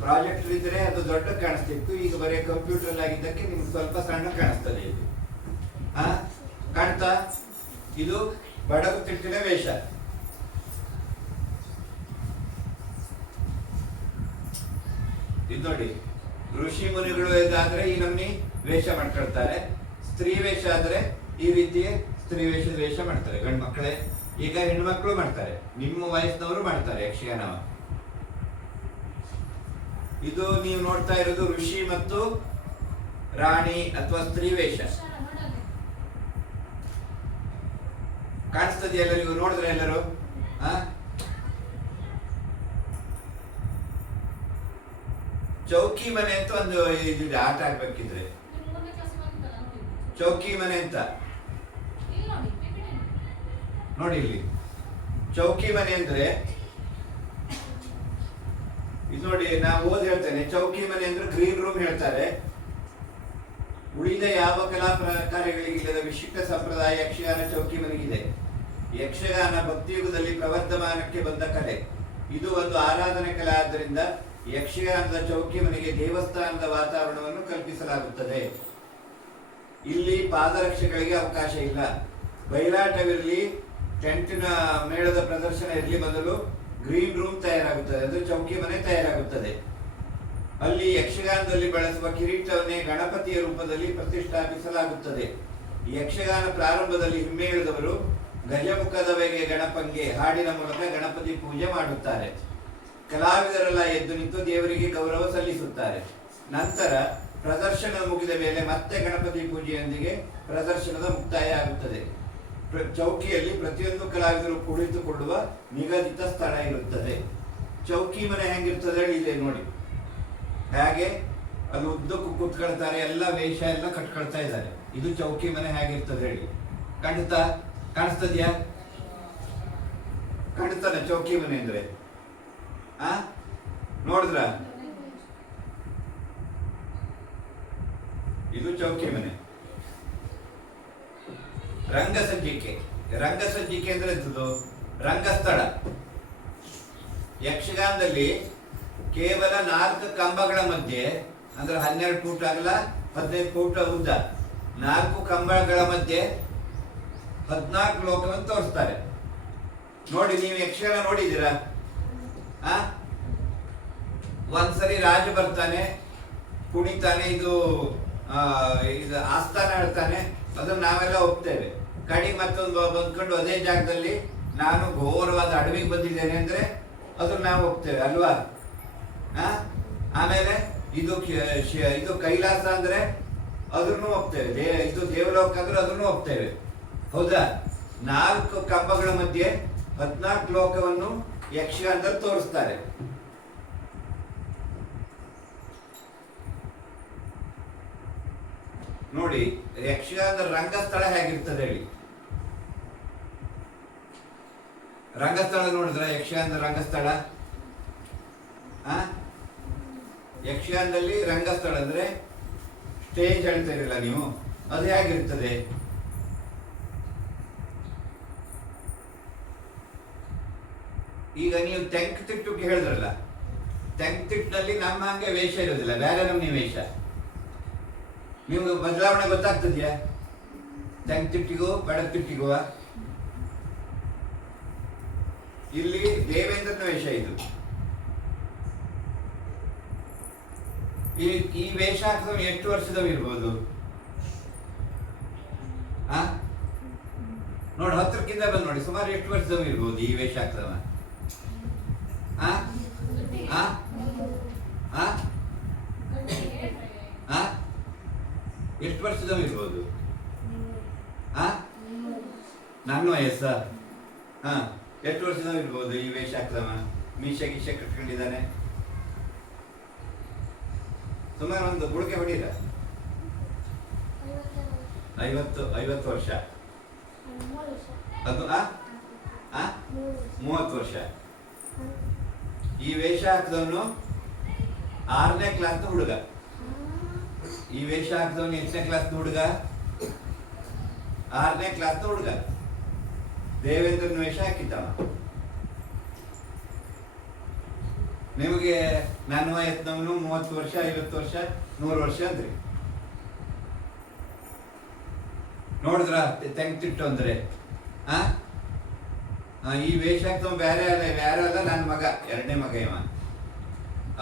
ಪ್ರಾಜೆಕ್ಟರ್ ಇದ್ರೆ ಅದು ದೊಡ್ಡ ಕಾಣಿಸ್ತಿತ್ತು. ಈಗ ಬರೀ ಕಂಪ್ಯೂಟರ್ ಆಗಿದ್ದಕ್ಕೆ ನಿಮ್ಗೆ ಸ್ವಲ್ಪ ಸಣ್ಣ ಕಾಣಿಸ್ತದೆ. ಇದು ಕಾಣ್ತಾ? ಇದು ಬಡಗು ತಿಟ್ಟಿನ ವೇಷ. ಇದು ನೋಡಿ, ಋಷಿ ಮುನಿಗಳು ಇದಾದ್ರೆ ಈ ನಮ್ನಿ ವೇಷ ಮಾಡ್ಕೊಳ್ತಾರೆ. ಸ್ತ್ರೀ ವೇಷ ಆದ್ರೆ ಈ ರೀತಿ ಸ್ತ್ರೀ ವೇಷದ ವೇಷ ಮಾಡ್ತಾರೆ ಗಂಡು ಮಕ್ಕಳೇ. ಈಗ ಹೆಣ್ಮಕ್ಳು ಮಾಡ್ತಾರೆ, ನಿಮ್ಮ ವಯಸ್ಸಿನವರು ಮಾಡ್ತಾರೆ ಯಕ್ಷಗಾನ. ಇದು ನೀವು ನೋಡ್ತಾ ಇರೋದು ಋಷಿ ಮತ್ತು ರಾಣಿ ಅಥವಾ ಸ್ತ್ರೀ ವೇಷ. ಕಾಣಿಸ್ತದೆ ಎಲ್ಲರಿಗೂ? ನೋಡಿದ್ರೆ ಎಲ್ಲರೂ ಚೌಕಿ ಮನೆ ಅಂತ ಒಂದು ಇದು ಆಟ ಆಡ್ಬೇಕಿದ್ರೆ ಚೌಕಿ ಮನೆ ಅಂತ ನೋಡಿ ಇಲ್ಲಿ. ಚೌಕಿ ಮನೆ ಅಂದ್ರೆ ಇದು ನೋಡಿ, ನಾವು ಓದಿ ಹೇಳ್ತೇನೆ. ಚೌಕಿ ಮನೆ ಅಂದ್ರೆ ಗ್ರೀನ್ ರೂಮ್ ಹೇಳ್ತಾರೆ. ಉಳಿದ ಯಾವ ಕಲಾ ಪ್ರಕಾರಗಳಿಗಿಲ್ಲದ ವಿಶಿಷ್ಟ ಸಂಪ್ರದಾಯ ಯಕ್ಷಗಾನ ಚೌಕಿ ಮನೆಗಿದೆ. ಯಕ್ಷಗಾನ ಭಕ್ತಿಯುಗದಲ್ಲಿ ಪ್ರವರ್ಧಮಾನಕ್ಕೆ ಬಂದ ಕಲೆ. ಇದು ಒಂದು ಆರಾಧನೆ ಕಲೆ. ಆದ್ದರಿಂದ ಯಕ್ಷಗಾನದ ಚೌಕಿ ಮನೆಗೆ ದೇವಸ್ಥಾನದ ವಾತಾವರಣವನ್ನು ಕಲ್ಪಿಸಲಾಗುತ್ತದೆ. ಇಲ್ಲಿ ಪಾದರಕ್ಷೆಗಳಿಗೆ ಅವಕಾಶ ಇಲ್ಲ. ಬಯಲಾಟವಿರಲಿ, ಟೆಂಟಿನ ಮೇಳದ ಪ್ರದರ್ಶನ ಇರಲಿ, ಮೊದಲು ಗ್ರೀನ್ ರೂಮ್ ತಯಾರಾಗುತ್ತದೆ, ಅಂದ್ರೆ ಚೌಕಿ ಮನೆ ತಯಾರಾಗುತ್ತದೆ. ಅಲ್ಲಿ ಯಕ್ಷಗಾನದಲ್ಲಿ ಬಳಸುವ ಕಿರೀಟವನ್ನೇ ಗಣಪತಿಯ ರೂಪದಲ್ಲಿ ಪ್ರತಿಷ್ಠಾಪಿಸಲಾಗುತ್ತದೆ. ಯಕ್ಷಗಾನ ಪ್ರಾರಂಭದಲ್ಲಿ ಹಿಮ್ಮೇಳದವರು ಗಜಮುಖದವೆಗೆ ಗಣಪಂಗೆ ಹಾಡಿನ ಮೂಲಕ ಗಣಪತಿ ಪೂಜೆ ಮಾಡುತ್ತಾರೆ. ಕಲಾವಿದರೆಲ್ಲ ಎದ್ದು ನಿಂತು ದೇವರಿಗೆ ಗೌರವ ಸಲ್ಲಿಸುತ್ತಾರೆ. ನಂತರ ಪ್ರದರ್ಶನ ಮುಗಿದ ಮೇಲೆ ಮತ್ತೆ ಗಣಪತಿ ಪೂಜೆಯೊಂದಿಗೆ ಪ್ರದರ್ಶನದ ಮುಕ್ತಾಯ ಆಗುತ್ತದೆ. ಚೌಕಿಯಲ್ಲಿ ಪ್ರತಿಯೊಂದು ಕಲಾವಿದರು ಕುಳಿತುಕೊಳ್ಳುವ ನಿಗದಿತ ಸ್ಥಳ ಇರುತ್ತದೆ. ಚೌಕಿ ಮನೆ ಹೆಂಗಿರ್ತದೆ ಇದೆ ನೋಡಿ, ಹಾಗೆ ಅಲ್ಲಿ ಉದ್ದಕ್ಕೂ ಕೂತ್ಕೊಳ್ತಾರೆ, ಎಲ್ಲ ವೇಷ ಎಲ್ಲ ಕಟ್ಕೊಳ್ತಾ ಇದ್ದಾರೆ. ಇದು ಚೌಕಿ ಮನೆ ಹೇಗಿರ್ತದೆ ಹೇಳಿ. ಕಾಣಿಸ್ತದ್ಯಾ? ಕಾಣಿಸ್ತಾನೆ ಚೌಕಿ ಮನೆ ಅಂದ್ರೆ? ನೋಡಿದ್ರ? ಇದು ಚೌಕಿ ಮನೆ. ರಂಗಸಜ್ಜಿಕೆ. ರಂಗಸಜ್ಜಿಕೆ ಅಂದ್ರೆ ಎಂಥದ್ದು? ರಂಗಸ್ಥಳ. ಯಕ್ಷಗಾನದಲ್ಲಿ ಕೇವಲ 4 ಕಂಬಗಳ ಮಧ್ಯೆ, ಅಂದ್ರೆ 12 ಫೂಟ್ ಅಗಲ, 15 ಫೂಟ್ ಉದ್ದ, 4 ಕಂಬಗಳ ಮಧ್ಯೆ 14 ಲೋಕವನ್ನು ತೋರಿಸ್ತಾರೆ. ನೋಡಿ, ನೀವು ಯಕ್ಷಗಾನ ನೋಡಿದ್ದೀರಾ? ಒಂದ್ಸರಿ ರಾಜ ಬರ್ತಾನೆ, ಕುಣಿತಾನೆ, ಇದು ಆಸ್ಥಾನ ಹೇಳ್ತಾನೆ, ಅದನ್ನ ನಾವೆಲ್ಲ ಒಪ್ತೇವೆ. ಕಡೆಗೆ ಮತ್ತೊಂದು ಬಂದ್ಕೊಂಡು ಅದೇ ಜಾಗದಲ್ಲಿ ನಾನು ಘೋರವಾದ ಅಡವಿಗೆ ಬಂದಿದ್ದೇನೆ ಅಂದ್ರೆ ಅದನ್ನ ನಾವು ಒಪ್ತೇವೆ ಅಲ್ವಾ? ಆಮೇಲೆ ಇದು ಕೈಲಾಸ ಅಂದ್ರೆ ಅದನ್ನು ಒಪ್ತೇವೆ. ಇದು ದೇವಲೋಕ ಅಂದ್ರೆ ಅದನ್ನು ಒಪ್ತೇವೆ. ಹೌದಾ? 4 ಕಂಬಗಳ ಮಧ್ಯೆ 14 ಲೋಕವನ್ನು ಯಕ್ಷಗಾನದಲ್ಲಿ ತೋರಿಸ್ತಾರೆ. ನೋಡಿ, ಯಕ್ಷಗಾನದ ರಂಗಸ್ಥಳ ಹೇಗಿರ್ತದೆ ಹೇಳಿ. ರಂಗಸ್ಥಳ ನೋಡಿದ್ರ? ಯಕ್ಷಗಾನದ ರಂಗಸ್ಥಳ, ಯಕ್ಷಗಾನದಲ್ಲಿ ರಂಗಸ್ಥಳ ಅಂದ್ರೆ ಸ್ಟೇಜ್ ಹೇಳ್ತೀರಲ್ಲ ನೀವು, ಅದು ಹೇಗಿರ್ತದೆ? ಈಗ ನೀವು ತೆಂಕುತಿಟ್ಟುಗೆ ಹೇಳಿದ್ರಲ್ಲ, ತೆಂಕುತಿಟ್ಟಿನಲ್ಲಿ ನಮ್ಮ ಹಂಗೆ ವೇಷ ಇರೋದಿಲ್ಲ, ಬೇರೆ ನಮ್ನಿ ವೇಷ. ನಿಮ್ಗೆ ಬದಲಾವಣೆ ಗೊತ್ತಾಗ್ತದ್ಯಾ? ತೆಂಕುತಿಟ್ಟಿಗೂ ಬಡತಿಟ್ಟಿಗೂ? ಇಲ್ಲಿ ದೇವೇಂದ್ರನ ವೇಷ ಇದು. ಈ ವೇಷ ಹಾಕಿದವ್ ಎಷ್ಟು ವರ್ಷದವ್ ಇರ್ಬೋದು? ನೋಡಿ, ಹತ್ರಕ್ಕಿಂತ ಬಂದು ನೋಡಿ, ಸುಮಾರು ಎಷ್ಟು ವರ್ಷದವ್ ಇರ್ಬೋದು ಈ ವೇಷ ಹಾಕಿದವ? ಎಷ್ಟು ವರ್ಷದವ್ ಇರ್ಬೋದು? ನನ್ನ ವಯಸ್ಸ? ಎಷ್ಟು ವರ್ಷದವ್ ಇರ್ಬೋದು ಈ ವೇಷ ಹಾಕಿದವ? ಮೀಸೆ ಗೀಸೆ ಕಟ್ಕೊಂಡಿದ್ದಾನೆ, ಸುಮಾರು ಒಂದು ಗುಳಿಗೆ ಹೊಡೀರ 50 ವರ್ಷ. ಅದು 30 ವರ್ಷ. ಈ ವೇಷ ಹಾಕಿದವನು 6ನೇ ಕ್ಲಾಸ್ ಹುಡುಗ. ಈ ವೇಷ ಹಾಕಿದವನು 8ನೇ ಕ್ಲಾಸ್ ಹುಡುಗ, 6ನೇ ಕ್ಲಾಸ್ ಹುಡುಗ. ದೇವೇಂದ್ರನ ವೇಷ ಹಾಕಿದ್ದವ. ನಿಮಗೆ ನನ್ನ ವಯಸ್ಸಿನವನು 30 ವರ್ಷ, 50 ವರ್ಷ, 100 ವರ್ಷ ಅಂದ್ರಿ. ನೋಡಿದ್ರ ತೆಂಕುತಿಟ್ಟು ಅಂದ್ರೆ? ಈ ವೇಷ ಹಾಕ್ತವ ಬೇರೆ ಅಲ್ಲ, ನನ್ನ ಮಗ, 2ನೇ ಮಗ ಇವ.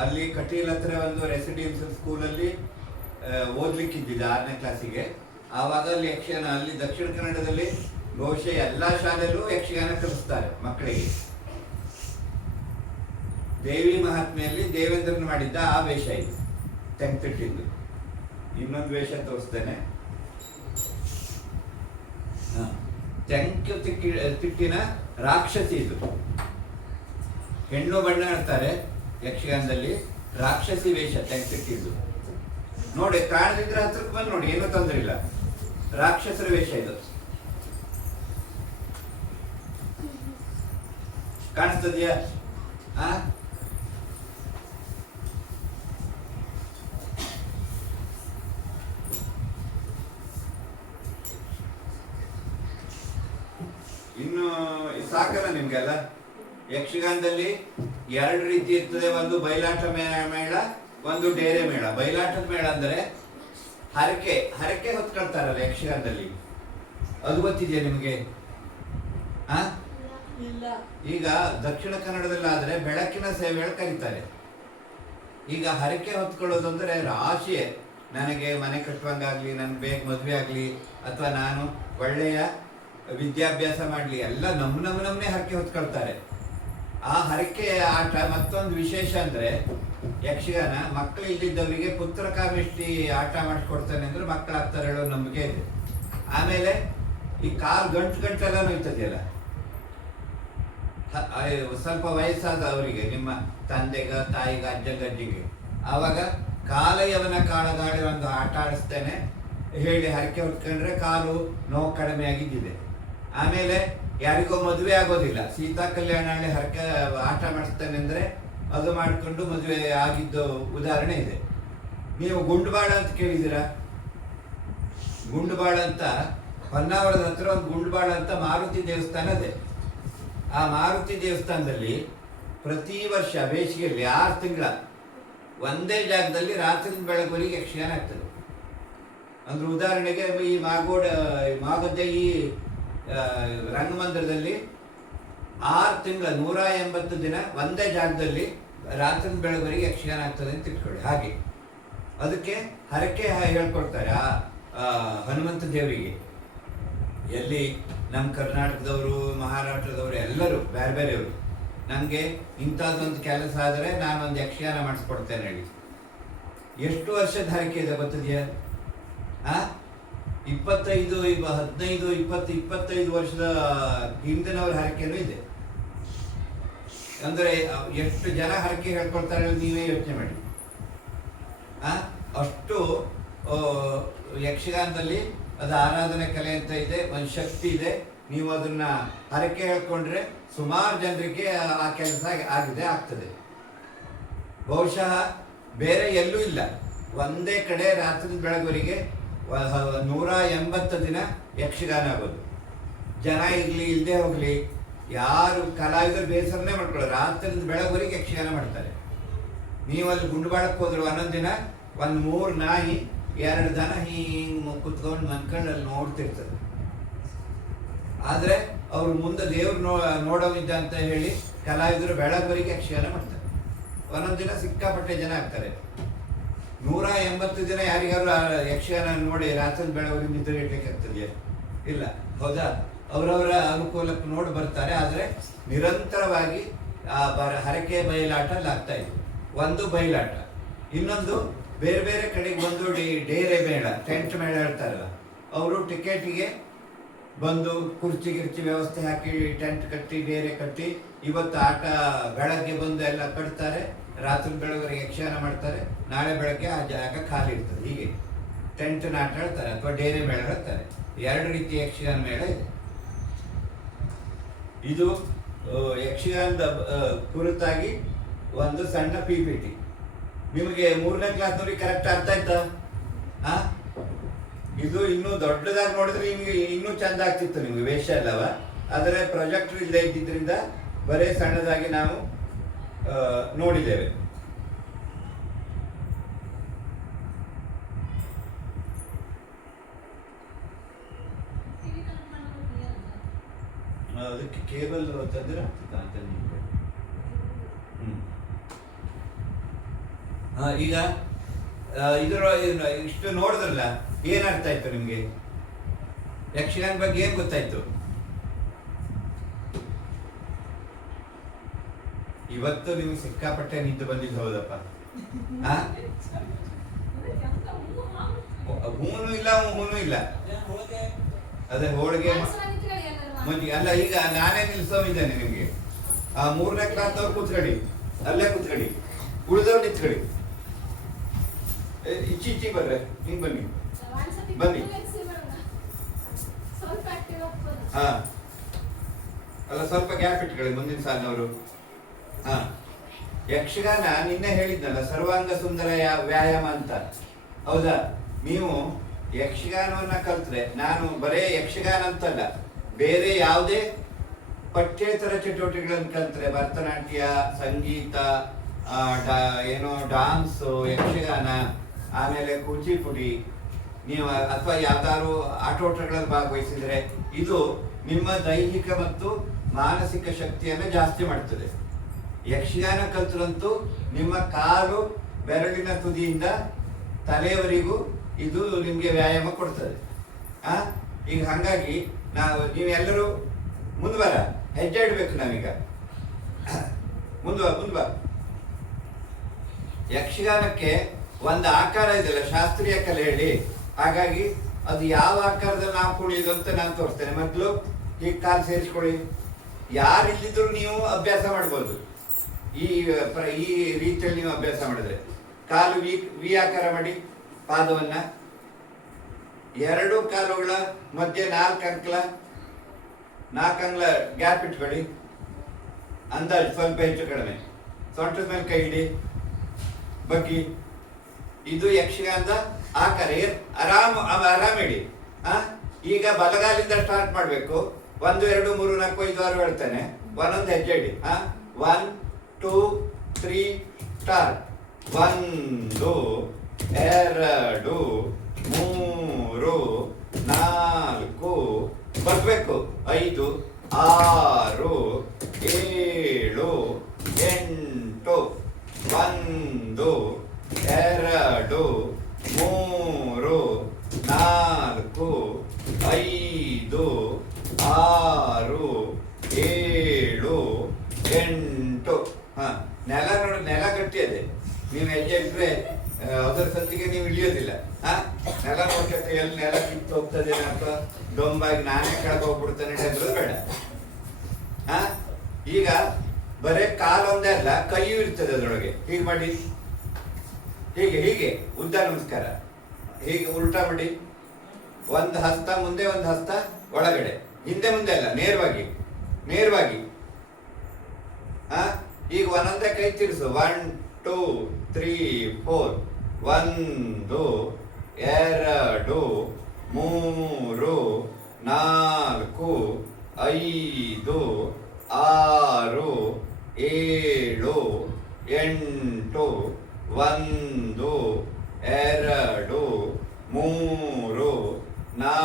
ಅಲ್ಲಿ ಕಟೀಲ್ ಹತ್ರ ಒಂದು ರೆಸಿಡೆನ್ಸಿಯಲ್ ಸ್ಕೂಲಲ್ಲಿ ಓದ್ಲಿಕ್ಕಿದ್ದಿದ್ದ 6ನೇ ಕ್ಲಾಸಿಗೆ. ಆವಾಗ ಅಲ್ಲಿ ಯಕ್ಷಗಾನ, ಅಲ್ಲಿ ದಕ್ಷಿಣ ಕನ್ನಡದಲ್ಲಿ ಬಹುಶಃ ಎಲ್ಲಾ ಶಾಲೆಯಲ್ಲೂ ಯಕ್ಷಗಾನ ಕಲಿಸ್ತಾರೆ ಮಕ್ಕಳಿಗೆ. ದೇವಿ ಮಹಾತ್ಮೆಯಲ್ಲಿ ದೇವೇಂದ್ರನ್ ಮಾಡಿದ್ದ ಆ ವೇಷ ಇದು, ತೆಂಕುತಿಟ್ಟಿದ್ದು. ಇನ್ನೊಂದು ವೇಷ ತೋರಿಸ್ತೇನೆ. ತೆಂಕುತಿಟ್ಟಿನ ರಾಕ್ಷಸಿ ಇದು. ಹೆಣ್ಣು ಬಣ್ಣ ಹೇಳ್ತಾರೆ ಯಕ್ಷಗಾನದಲ್ಲಿ, ರಾಕ್ಷಸಿ ವೇಷ ತೆಂಕುತಿಟ್ಟಿದ್ದು. ನೋಡಿ, ಕಾಣದಿದ್ರೆ ಹತ್ರಕ್ಕೆ ಬಂದು ನೋಡಿ, ಏನೂ ತೊಂದರೆ ಇಲ್ಲ. ರಾಕ್ಷಸರ ವೇಷ ಇದು. ಕಾಣಿಸ್ತದ್ಯಾ? ಆ ಇನ್ನು ಸಾಕಲ್ಲ ನಿಮ್ಗೆಲ್ಲ. ಯಕ್ಷಗಾನದಲ್ಲಿ ಎರಡು ರೀತಿ ಇರ್ತದೆ. ಒಂದು ಬಯಲಾಟ ಮೇಳ, ಒಂದು ಡೇರೆ ಮೇಳ. ಬಯಲಾಟದ ಮೇಳ ಅಂದ್ರೆ ಹರಕೆ ಹೊತ್ಕೊಳ್ತಾರಲ್ಲ ಯಕ್ಷಗಾನದಲ್ಲಿ, ಅದು ಗೊತ್ತಿದೆಯಾ ನಿಮ್ಗೆ? ಆ ಇಲ್ಲ. ಈಗ ದಕ್ಷಿಣ ಕನ್ನಡದಲ್ಲಾದ್ರೆ ಬೆಳಕಿನ ಸೇವೆಗಳು ಕರೀತಾರೆ. ಈಗ ಹರಕೆ ಹೊತ್ಕೊಳ್ಳೋದು ಅಂದ್ರೆ ರಾಶಿಯೇ. ನನಗೆ ಮನೆ ಕಟ್ಟುವಂಗಾಗ್ಲಿ, ನನ್ಗೆ ಬೇಗ ಮದುವೆ ಆಗ್ಲಿ, ಅಥವಾ ನಾನು ಒಳ್ಳೆಯ ವಿದ್ಯಾಭ್ಯಾಸ ಮಾಡ್ಲಿ, ಎಲ್ಲ ನಮ್ಮನೆ ಹರಕೆ ಹೊತ್ಕೊಳ್ತಾರೆ. ಆ ಹರಕೆ ಆಟ ಮತ್ತೊಂದು ವಿಶೇಷ ಅಂದ್ರೆ ಯಕ್ಷಗಾನ ಮಕ್ಕಳು ಇಲ್ಲಿದ್ದವರಿಗೆ ಪುತ್ರ ಕಾಮೇಷ್ಟಿ ಆಟ ಮಾಡಿಸ್ಕೊಡ್ತಾನೆ ಅಂದ್ರೆ ಮಕ್ಕಳಾಗ್ತಾರೆ ಹೇಳೋ ನಂಬಿಕೆ ಇದೆ. ಆಮೇಲೆ ಈ ಕಾಲು ಗಂಟೆಲ್ಲ ನೋಯ್ತದೆಯಲ್ಲ, ಸ್ವಲ್ಪ ವಯಸ್ಸಾದ ಅವರಿಗೆ, ನಿಮ್ಮ ತಂದೆಗ ತಾಯಿಗ ಅಜ್ಜಿಗೆ, ಆವಾಗ ಕಾಲಯವನ ಕಾಳಗಾಳಿ ಒಂದು ಆಟ ಆಡಿಸ್ತೇನೆ ಹೇಳಿ ಹರಕೆ ಹೊತ್ಕೊಂಡ್ರೆ ಕಾಲು ನೋವು ಕಡಿಮೆ ಆಗಿದ್ದಿದೆ. ಆಮೇಲೆ ಯಾರಿಗೋ ಮದುವೆ ಆಗೋದಿಲ್ಲ, ಸೀತಾ ಕಲ್ಯಾಣ ಹರಕೆ ಆಟ ಮಾಡಿಸ್ತೇನೆ ಅಂದ್ರೆ ಅದು ಮಾಡಿಕೊಂಡು ಮದುವೆ ಆಗಿದ್ದು ಉದಾಹರಣೆ ಇದೆ. ನೀವು ಗುಂಡುಬಾಳ ಅಂತ ಕೇಳಿದ್ದೀರಾ? ಗುಂಡುಬಾಳ ಅಂತ ಹೊನ್ನಾವರದ ಹತ್ರ ಒಂದು ಗುಂಡುಬಾಳ ಅಂತ ಮಾರುತಿ ದೇವಸ್ಥಾನ ಇದೆ. ಆ ಮಾರುತಿ ದೇವಸ್ಥಾನದಲ್ಲಿ ಪ್ರತಿ ವರ್ಷ ಬೇಸಿಗೆಯಲ್ಲಿ 6 ತಿಂಗಳ ಒಂದೇ ಜಾಗದಲ್ಲಿ ರಾತ್ರಿ ಬೆಳಗುವರೆಗೆ ಯಕ್ಷಗಾನ ಆಗ್ತದೆ. ಅಂದ್ರೆ ಉದಾಹರಣೆಗೆ ಈ ಮಾಗೋಡೆ ಈ ರಂಗಮಂದಿರದಲ್ಲಿ 6 ತಿಂಗಳ 180 ದಿನ ಒಂದೇ ಜಾಗದಲ್ಲಿ ರಾತ್ರಿ ಬೆಳಗುವರೆಗೆ ಯಕ್ಷಗಾನ ಆಗ್ತದೆ ಅಂತ ಇಟ್ಕೊಳ್ಳಿ. ಹಾಗೆ ಅದಕ್ಕೆ ಹರಕೆ ಹೇಳ್ಕೊಡ್ತಾರೆ ಆ ಹನುಮಂತ ದೇವರಿಗೆ. ಎಲ್ಲಿ ನಮ್ಮ ಕರ್ನಾಟಕದವರು, ಮಹಾರಾಷ್ಟ್ರದವರು ಎಲ್ಲರೂ ಬೇರೆ ಬೇರೆಯವರು, ನನಗೆ ಇಂಥದ್ದೊಂದು ಕೆಲಸ ಆದರೆ ನಾನೊಂದು ಯಕ್ಷಗಾನ ಮಾಡಿಸ್ಕೊಡ್ತೇನೆ ಹೇಳಿ. ಎಷ್ಟು ವರ್ಷದ ಹರಕೆ ಇದೆ ಗೊತ್ತಿದೆಯಾ? 25, 15, 20, 25 ವರ್ಷದ ಹಿಂದಿನವ್ರ ಹರಕೆನೂ ಇದೆ. ಅಂದ್ರೆ ಎಷ್ಟು ಜನ ಹರಕೆ ಹೇಳ್ಕೊಳ್ತಾರೆ ನೀವೇ ಯೋಚನೆ ಮಾಡಿ. ಅಷ್ಟು ಯಕ್ಷಗಾನದಲ್ಲಿ ಅದು ಆರಾಧನೆ ಕಲೆ ಅಂತ ಇದೆ, ಒಂದು ಶಕ್ತಿ ಇದೆ. ನೀವು ಅದನ್ನ ಹರಕೆ ಹೇಳ್ಕೊಂಡ್ರೆ ಸುಮಾರು ಜನರಿಗೆ ಆ ಕೆಲಸ ಆಗ್ತದೆ. ಬಹುಶಃ ಬೇರೆ ಎಲ್ಲೂ ಇಲ್ಲ, ಒಂದೇ ಕಡೆ ರಾತ್ರಿ ಬೆಳಗುವರೆಗೆ 180 ದಿನ ಯಕ್ಷಗಾನ ಆಗೋದು. ಜನ ಇರ್ಲಿ ಇಲ್ಲದೆ ಹೋಗ್ಲಿ, ಯಾರು ಕಲಾವಿದರು ಬೇಸರನೇ ಮಾಡ್ಕೊಳ್ಳೋ ರಾತ್ರಿ ಬೆಳಗುವರೆಗೆ ಯಕ್ಷಗಾನ ಮಾಡ್ತಾರೆ. ನೀವಲ್ಲಿ ಗುಂಡುಬಾಳಕ್ಕೆ ಹೋದ್ರು 11 ದಿನ ಒಂದು 3 ನಾಯಿ 2 ದನ ಹಿಂಗೆ ಕುತ್ಕೊಂಡು ಮನ್ಕೊಂಡು ಅಲ್ಲಿ ನೋಡ್ತಿರ್ತದೆ. ಆದ್ರೆ ಅವ್ರು ಮುಂದೆ ದೇವ್ರು ನೋಡೋವಿದ್ದ ಅಂತ ಹೇಳಿ ಕಲಾವಿದರು ಬೆಳಗುವರೆಗೆ ಯಕ್ಷಗಾನ ಮಾಡ್ತಾರೆ. ಒಂದೊಂದು ದಿನ ಸಿಕ್ಕಾಪಟ್ಟೆ ಜನ ಆಗ್ತಾರೆ. 180 ದಿನ ಯಾರಿಗಾರು ಯಕ್ಷಗಾನ ನೋಡಿ ರಾತ್ರಿ ಬೆಳಗುವರೆಗೆ ನಿದ್ರೆ ಇಡ್ಲಿಕ್ಕೆ ಆಗ್ತದೆಯಾ? ಇಲ್ಲ, ಹೌದಾ? ಅವರವರ ಅನುಕೂಲಕ್ಕೆ ನೋಡಿ ಬರ್ತಾರೆ. ಆದ್ರೆ ನಿರಂತರವಾಗಿ ಆ ಹರಕೆ ಬಯಲಾಟ ಆಗ್ತಾ ಇದೆ. ಒಂದು ಬಯಲಾಟ, ಇನ್ನೊಂದು ಬೇರೆ ಬೇರೆ ಕಡೆಗೆ ಬಂದು ಡೇರೆ ಮೇಳ, ಟೆಂಟ್ ಮೇಳ ಹೇಳ್ತಾರಲ್ಲ, ಅವರು ಟಿಕೆಟಿಗೆ ಬಂದು ಕುರ್ಚಿ ವ್ಯವಸ್ಥೆ ಹಾಕಿ ಟೆಂಟ್ ಕಟ್ಟಿ ಡೇರೆ ಕಟ್ಟಿ ಇವತ್ತು ಆಟ ಬೆಳಗ್ಗೆ ಬಂದು ಎಲ್ಲ ಕಟ್ತಾರೆ, ರಾತ್ರಿ ಬೆಳಗ್ಗೆ ಯಕ್ಷಗಾನ ಮಾಡ್ತಾರೆ, ನಾಳೆ ಬೆಳಗ್ಗೆ ಆ ಜಾಗ ಖಾಲಿ ಇರ್ತದೆ. ಹೀಗೆ ಟೆಂಟ್ ನಾಟ ಹೇಳ್ತಾರೆ ಅಥವಾ ಡೇರೆ ಮೇಳ ಹೇಳ್ತಾರೆ. 2 ರೀತಿಯ ಯಕ್ಷಗಾನ ಮೇಳ ಇದೆ. ಇದು ಯಕ್ಷಗಾನದ ಕುರಿತಾಗಿ ಒಂದು ಸಣ್ಣ PPT. ನಿಮಗೆ 3ನೇ ಕ್ಲಾಸ್ನವ್ರಿಗೆ ಕರೆಕ್ಟ್ ಅರ್ಥ ಆಯ್ತಾ? ಇದು ಇನ್ನೂ ದೊಡ್ಡದಾಗಿ ನೋಡಿದ್ರೆ ನಿಮಗೆ ಇನ್ನೂ ಚಂದ ಆಗ್ತಿತ್ತು ನಿಮ್ಗೆ ವೇಷ ಅಲ್ಲವ. ಆದರೆ ಪ್ರೊಜೆಕ್ಟರ್ ಇಲ್ಲದೆ ಇದ್ದಿದ್ರಿಂದ ಬರೇ ಸಣ್ಣದಾಗಿ ನಾವು ನೋಡಿದ್ದೇವೆ. ಅದಕ್ಕೆ ಕೇಬಲ್ ತಂದ್ರೆ ಆಗ್ತದ ಅಂತ ಈಗ ಇದರ ಇಷ್ಟು ನೋಡಿದ್ರಲ್ಲ, ಏನ್ ಅರ್ಥ ಆಯ್ತು ನಿಮ್ಗೆ? ಯಕ್ಷಗಾನ ಬಗ್ಗೆ ಏನ್ ಗೊತ್ತಾಯ್ತು? ಇವತ್ತು ನಿಮ್ಗೆ ಸಿಕ್ಕಾಪಟ್ಟೆ ನಿಂತು ಬಂದಿದ್ದು ಹೌದಪ್ಪ. ಹೂನು ಇಲ್ಲ ಹೂನು ಇಲ್ಲ. ಅದೇ ಹೋಳಿಗೆ ಅಲ್ಲ. ಈಗ ನಾನೇ ನಿಲ್ಸೋಮಿದ್ದೇನೆ ನಿಮ್ಗೆ. 3ನೇ ಕ್ಲಾಸ್ನವ್ರು ಕೂತ್ಕೊಳ್ಳಿ, ಅಲ್ಲೇ ಕೂತ್ಕೊಳ್ಳಿ, ಉಳಿದವ್ರು ನಿಂತ್ಕೊಳ್ಳಿ. ಈಚಿ ಬರ್ರೆ, ಹಿಂಗ್ ಬನ್ನಿ ಸ್ವಲ್ಪ ಆಕ್ಟಿವ್ ಆಗ್ಬೋದು. ಹಾ ಅಲ್ಲ ಸ್ವಲ್ಪ ಗ್ಯಾಪ್ ಇಟ್ಕೊಳ್ಳಿ ಮುಂದಿನ ಸಾಲಿನವರು. ಹಾ ಯಕ್ಷಗಾನ ನಿನ್ನೆ ಹೇಳಿದ್ನಲ್ಲ ಸರ್ವಾಂಗ ಸುಂದರ ವ್ಯಾಯಾಮ ಅಂತ. ಹೌದಾ? ನೀವು ಯಕ್ಷಗಾನವನ್ನ ಕಲ್ತ್ರೆ, ನಾನು ಬರೇ ಯಕ್ಷಗಾನ ಅಂತಲ್ಲ, ಬೇರೆ ಯಾವುದೇ ಪಠ್ಯೇತರ ಚಟುವಟಿಕೆಗಳನ್ನು ಕಲ್ತ್ರೆ, ಭರತನಾಟ್ಯ, ಸಂಗೀತ, ಏನೋ ಡಾನ್ಸು, ಯಕ್ಷಗಾನ, ಆಮೇಲೆ ಕೂಚಿಪುಡಿ, ನೀವು ಅಥವಾ ಯಾವ್ದಾದ್ರು ಆಟೋಟಗಳಲ್ಲಿ ಭಾಗವಹಿಸಿದ್ರೆ ಇದು ನಿಮ್ಮ ದೈಹಿಕ ಮತ್ತು ಮಾನಸಿಕ ಶಕ್ತಿಯನ್ನು ಜಾಸ್ತಿ ಮಾಡ್ತದೆ. ಯಕ್ಷಗಾನ ಕಲ್ತರಂತೂ ನಿಮ್ಮ ಕಾಲು ಬೆರಳಿನ ತುದಿಯಿಂದ ತಲೆಯವರೆಗೂ ಇದು ನಿಮಗೆ ವ್ಯಾಯಾಮ ಕೊಡ್ತದೆ. ಈಗ ಹಾಗಾಗಿ ನೀವೆಲ್ಲರೂ ಮುಂದ್ಬರ, ಹೆಜ್ಜೆ ಇಡಬೇಕು ನಾವೀಗ. ಮುಂದ್ಬ. ಯಕ್ಷಗಾನಕ್ಕೆ ಒಂದು ಆಕಾರ ಇದೆಯಲ್ಲ, ಶಾಸ್ತ್ರೀಯ ಕಲೆ ಹೇಳಿ. ಹಾಗಾಗಿ ಅದು ಯಾವ ಆಕಾರದಲ್ಲಿ ನಾವು ಕುಣಿಯೋದು ಅಂತ ನಾನು ತೋರಿಸ್ತೇನೆ. ಮೊದಲು ಈಗ ಕಾಲು ಸೇರಿಸ್ಕೊಳ್ಳಿ. ಯಾರು ಇಲ್ಲಿದ್ರು ನೀವು ಅಭ್ಯಾಸ ಮಾಡ್ಬೋದು. ಈ ರೀತಿಯಲ್ಲಿ ನೀವು ಅಭ್ಯಾಸ ಮಾಡಿದ್ರೆ ಕಾಲು ವಿ ಆಕಾರ ಮಾಡಿ, ಪಾದವನ್ನ ಎರಡು ಕಾಲುಗಳ ಮಧ್ಯೆ 4 ಅಂಗ್ಲ ಗ್ಯಾಪ್ ಇಟ್ಕೊಳ್ಳಿ. ಅಂದಾಜು ಸ್ವಲ್ಪ ಹೆಚ್ಚು ಕಡಿಮೆ. ಸೊಂಟದ ಮೇಲೆ ಕೈ ಇಡಿ, ಬಗ್ಗಿ. ಇದು ಯಕ್ಷಗಾನದ ಆಕಾರ. ಆರಾಮ ಇಡಿ. ಈಗ ಬಲಗಾಲಿಂದ ಸ್ಟಾರ್ಟ್ ಮಾಡಬೇಕು. 1 2 3 4 5 6 ಹೇಳ್ತಾನೆ. ಒಂದೊಂದು ಹೆಜ್ಜೆ ಇಡಿ. 1 2 3 ಸ್ಟಾರ್ಟ್. 1 2 3 4 ಬರ್ಬೇಕು. 5 6 7 8 1 2 3 4 5 6 7 8. ನೆಲ ನೋಡಿ, ನೆಲ ಗಟ್ಟಿ ಅದೇ. ನೀವು ಹೆಜ್ಜೆ ಇಟ್ರೆ ಅದರ ಸತ್ತಿಗೆ ನೀವು ಇಳಿಯೋದಿಲ್ಲ. ನೆಲ ನೋಡ್ಕೊತ ಎಲ್ಲಿ ನೆಲ ಕಿತ್ತು ಹೋಗ್ತದೆ ಅಥವಾ ಡೊಂಬಾಗಿ ನಾನೇ ಕೆಳಗೆ ಹೋಗ್ಬಿಡ್ತಾನೆ ಹೇಳೋದು ಬೇಡ. ಈಗ ಬರೇ ಕಾಲೊಂದೇ ಅಲ್ಲ, ಕೈಯೂ ಇರ್ತದೆ ಅದರೊಳಗೆ. ಹೀಗೆ ಮಾಡಿ, ಹೀಗೆ ಉದ್ದ ನಮಸ್ಕಾರ. ಹೀಗೆ ಉಲ್ಟಾ ಮಾಡಿ. ಒಂದು ಹಸ್ತ ಮುಂದೆ, ಒಂದು ಹಸ್ತ ಒಳಗಡೆ. ಹಿಂದೆ ಮುಂದೆ ಅಲ್ಲ, ನೇರವಾಗಿ. ಈಗ ಒಂದೊಂದೇ ಕೈ ತಿರ್ಸು. 1 2 3 4 1 2 3 4 5 6 7 8 1 2 3 4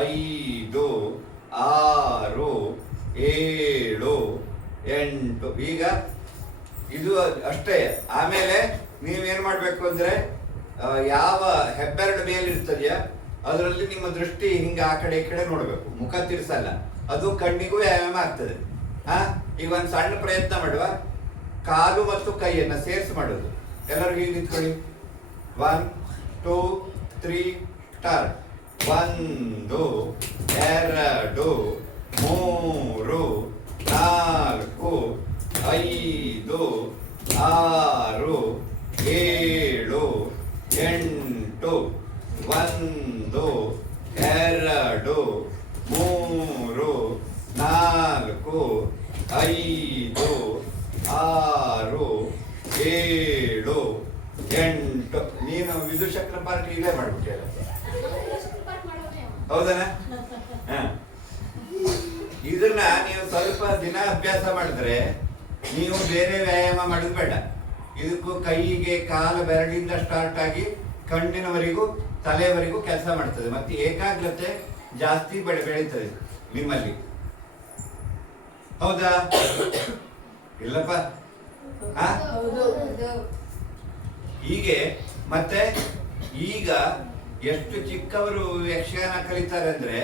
5 6 7 8. ಈಗ ಇದು ಅಷ್ಟೇ. ಆಮೇಲೆ ನೀವೇನ್ ಮಾಡ್ಬೇಕು ಅಂದ್ರೆ, ಯಾವ ಹೆಬ್ಬೆರಡು ಮೇಲಿರ್ತದೆಯಾ ಅದರಲ್ಲಿ ನಿಮ್ಮ ದೃಷ್ಟಿ ಹಿಂಗ ಆ ಕಡೆ ಈ ಕಡೆ ನೋಡ್ಬೇಕು. ಮುಖ ತಿರ್ಸಲ್ಲ. ಅದು ಕಣ್ಣಿಗೂ ವ್ಯಾಯಾಮ ಆಗ್ತದೆ. ಈಗ ಒಂದು ಸಣ್ಣ ಪ್ರಯತ್ನ ಮಾಡುವ. ಕಾಲು ಮತ್ತು ಕೈಯನ್ನ ಸೇರಿಸಿ ಮಾಡೋದು. ಎಲ್ಲರೂ ಹೀಗೆ ನಿಂತ್ಕೊಳ್ಳಿ. 1 2 3 ಸ್ಟಾರ್ಟ್. 1 2 3 4 5 6 7 8 1 2 3 4 5 6 7 8. ನೀನು ವಿದುಷಕ್ರ ಪಾರ್ಟಿ ಇಲ್ಲೇ ಮಾಡ್ಬಿಟ್ಟಿಲ್ಲ, ಹೌದನ? ಇದನ್ನ ನೀವು ಸ್ವಲ್ಪ ದಿನ ಅಭ್ಯಾಸ ಮಾಡಿದ್ರೆ ನೀವು ಬೇರೆ ವ್ಯಾಯಾಮ ಮಾಡೋದು ಬೇಡ. ಇದಕ್ಕೂ ಕೈಗೆ ಕಾಲ ಬೆರಳಿಂದ ಸ್ಟಾರ್ಟ್ ಆಗಿ ಕಣ್ಣಿನವರೆಗೂ ತಲೆಯವರೆಗೂ ಕೆಲಸ ಮಾಡ್ತದೆ. ಮತ್ತೆ ಏಕಾಗ್ರತೆ ಜಾಸ್ತಿ ಬೆಳೀತದೆ ನಿಮ್ಮಲ್ಲಿ. ಹೌದಾ? ಇಲ್ಲಪ್ಪ? ಹೀಗೆ ಮತ್ತೆ ಈಗ ಎಷ್ಟು ಚಿಕ್ಕವರು ಯಕ್ಷಗಾನ ಕಲಿತಾರೆ ಅಂದ್ರೆ,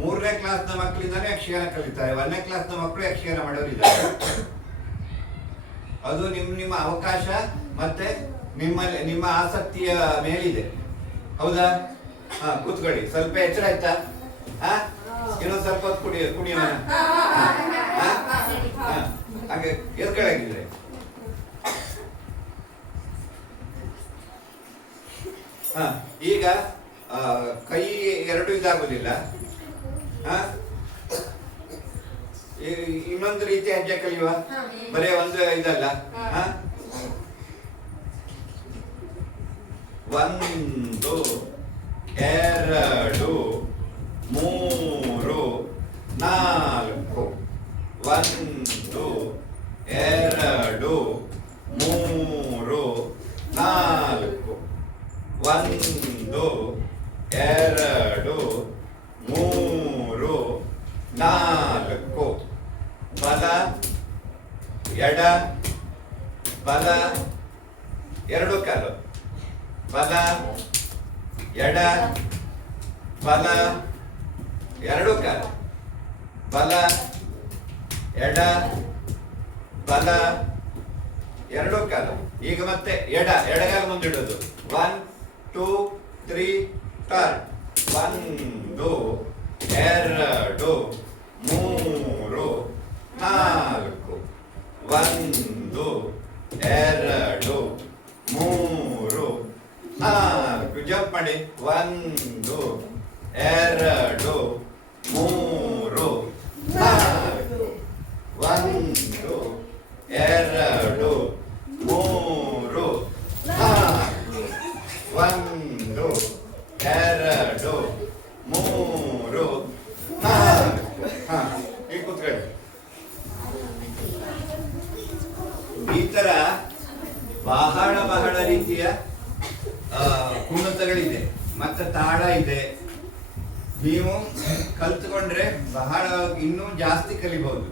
3ನೇ ಕ್ಲಾಸ್ನ ಮಕ್ಕಳಿಂದಾನೆ ಯಕ್ಷಗಾನ ಕಲಿತಾರೆ. 1ನೇ ಕ್ಲಾಸ್ನ ಮಕ್ಕಳು ಯಕ್ಷಗಾನ ಮಾಡೋರಿದ್ದಾರೆ. ಅದು ನಿಮ್ಮ ಅವಕಾಶ ಮತ್ತೆ ನಿಮ್ಮ ಆಸಕ್ತಿಯ ಮೇಲಿದೆ. ಹೌದಾ? ಕೂತ್ಕೊಳ್ಳಿ. ಸ್ವಲ್ಪ ಎಚ್ಚರ ಆಯ್ತಾ? ಇನ್ನೊಂದು ಸ್ವಲ್ಪ ಹೊತ್ತು ಕುಡಿಯೋಣ. ಹಾಗೆ ಎದ್ಗಳಾಗಿದ್ರೆ ಈಗ ಕೈ ಎರಡು ಇದಾಗುದಿಲ್ಲ. ಹಾ, ಇನ್ನೊಂದು ರೀತಿ ಹೆಜ್ಜೆ ಕಲಿಯುವ, ಬರೇ ಒಂದು ಇದಲ್ಲ. ಹಾ, 1 2 3 4 1 2 3 4 1 2 3 4 ಬಲ ಎಡ ಬಲ ಎರಡು ಕಾಲು, ಬಲ ಎಡ ಬಲ ಎರಡು ಕಾಲು, ಬಲ ಎಡ ಬಲ ಎರಡು ಕಾಲು. ಈಗ ಮತ್ತೆ ಎಡಗಾಲ ಮುಂದಿಡೋದು. 1 2 3 ಸ್ಟಾರ್ಟ್. 1 2 3 4 1 2 3 4 ಜಂಪ್ ಮಾಡಿ. 1 2 3 4 1 2 3 4 1 2 3 4. ಈಗ ಕೂತ್ಕೊಳ್ಳಿ. ಈ ತರ ಬಹಳ ರೀತಿಯ ಕುಣಿತಗಳಿದೆ, ಮತ್ತೆ ತಾಳ ಇದೆ. ನೀವು ಕಲ್ತ್ಕೊಂಡ್ರೆ ಬಹಳ ಇನ್ನೂ ಜಾಸ್ತಿ ಕಲಿಬಹುದು,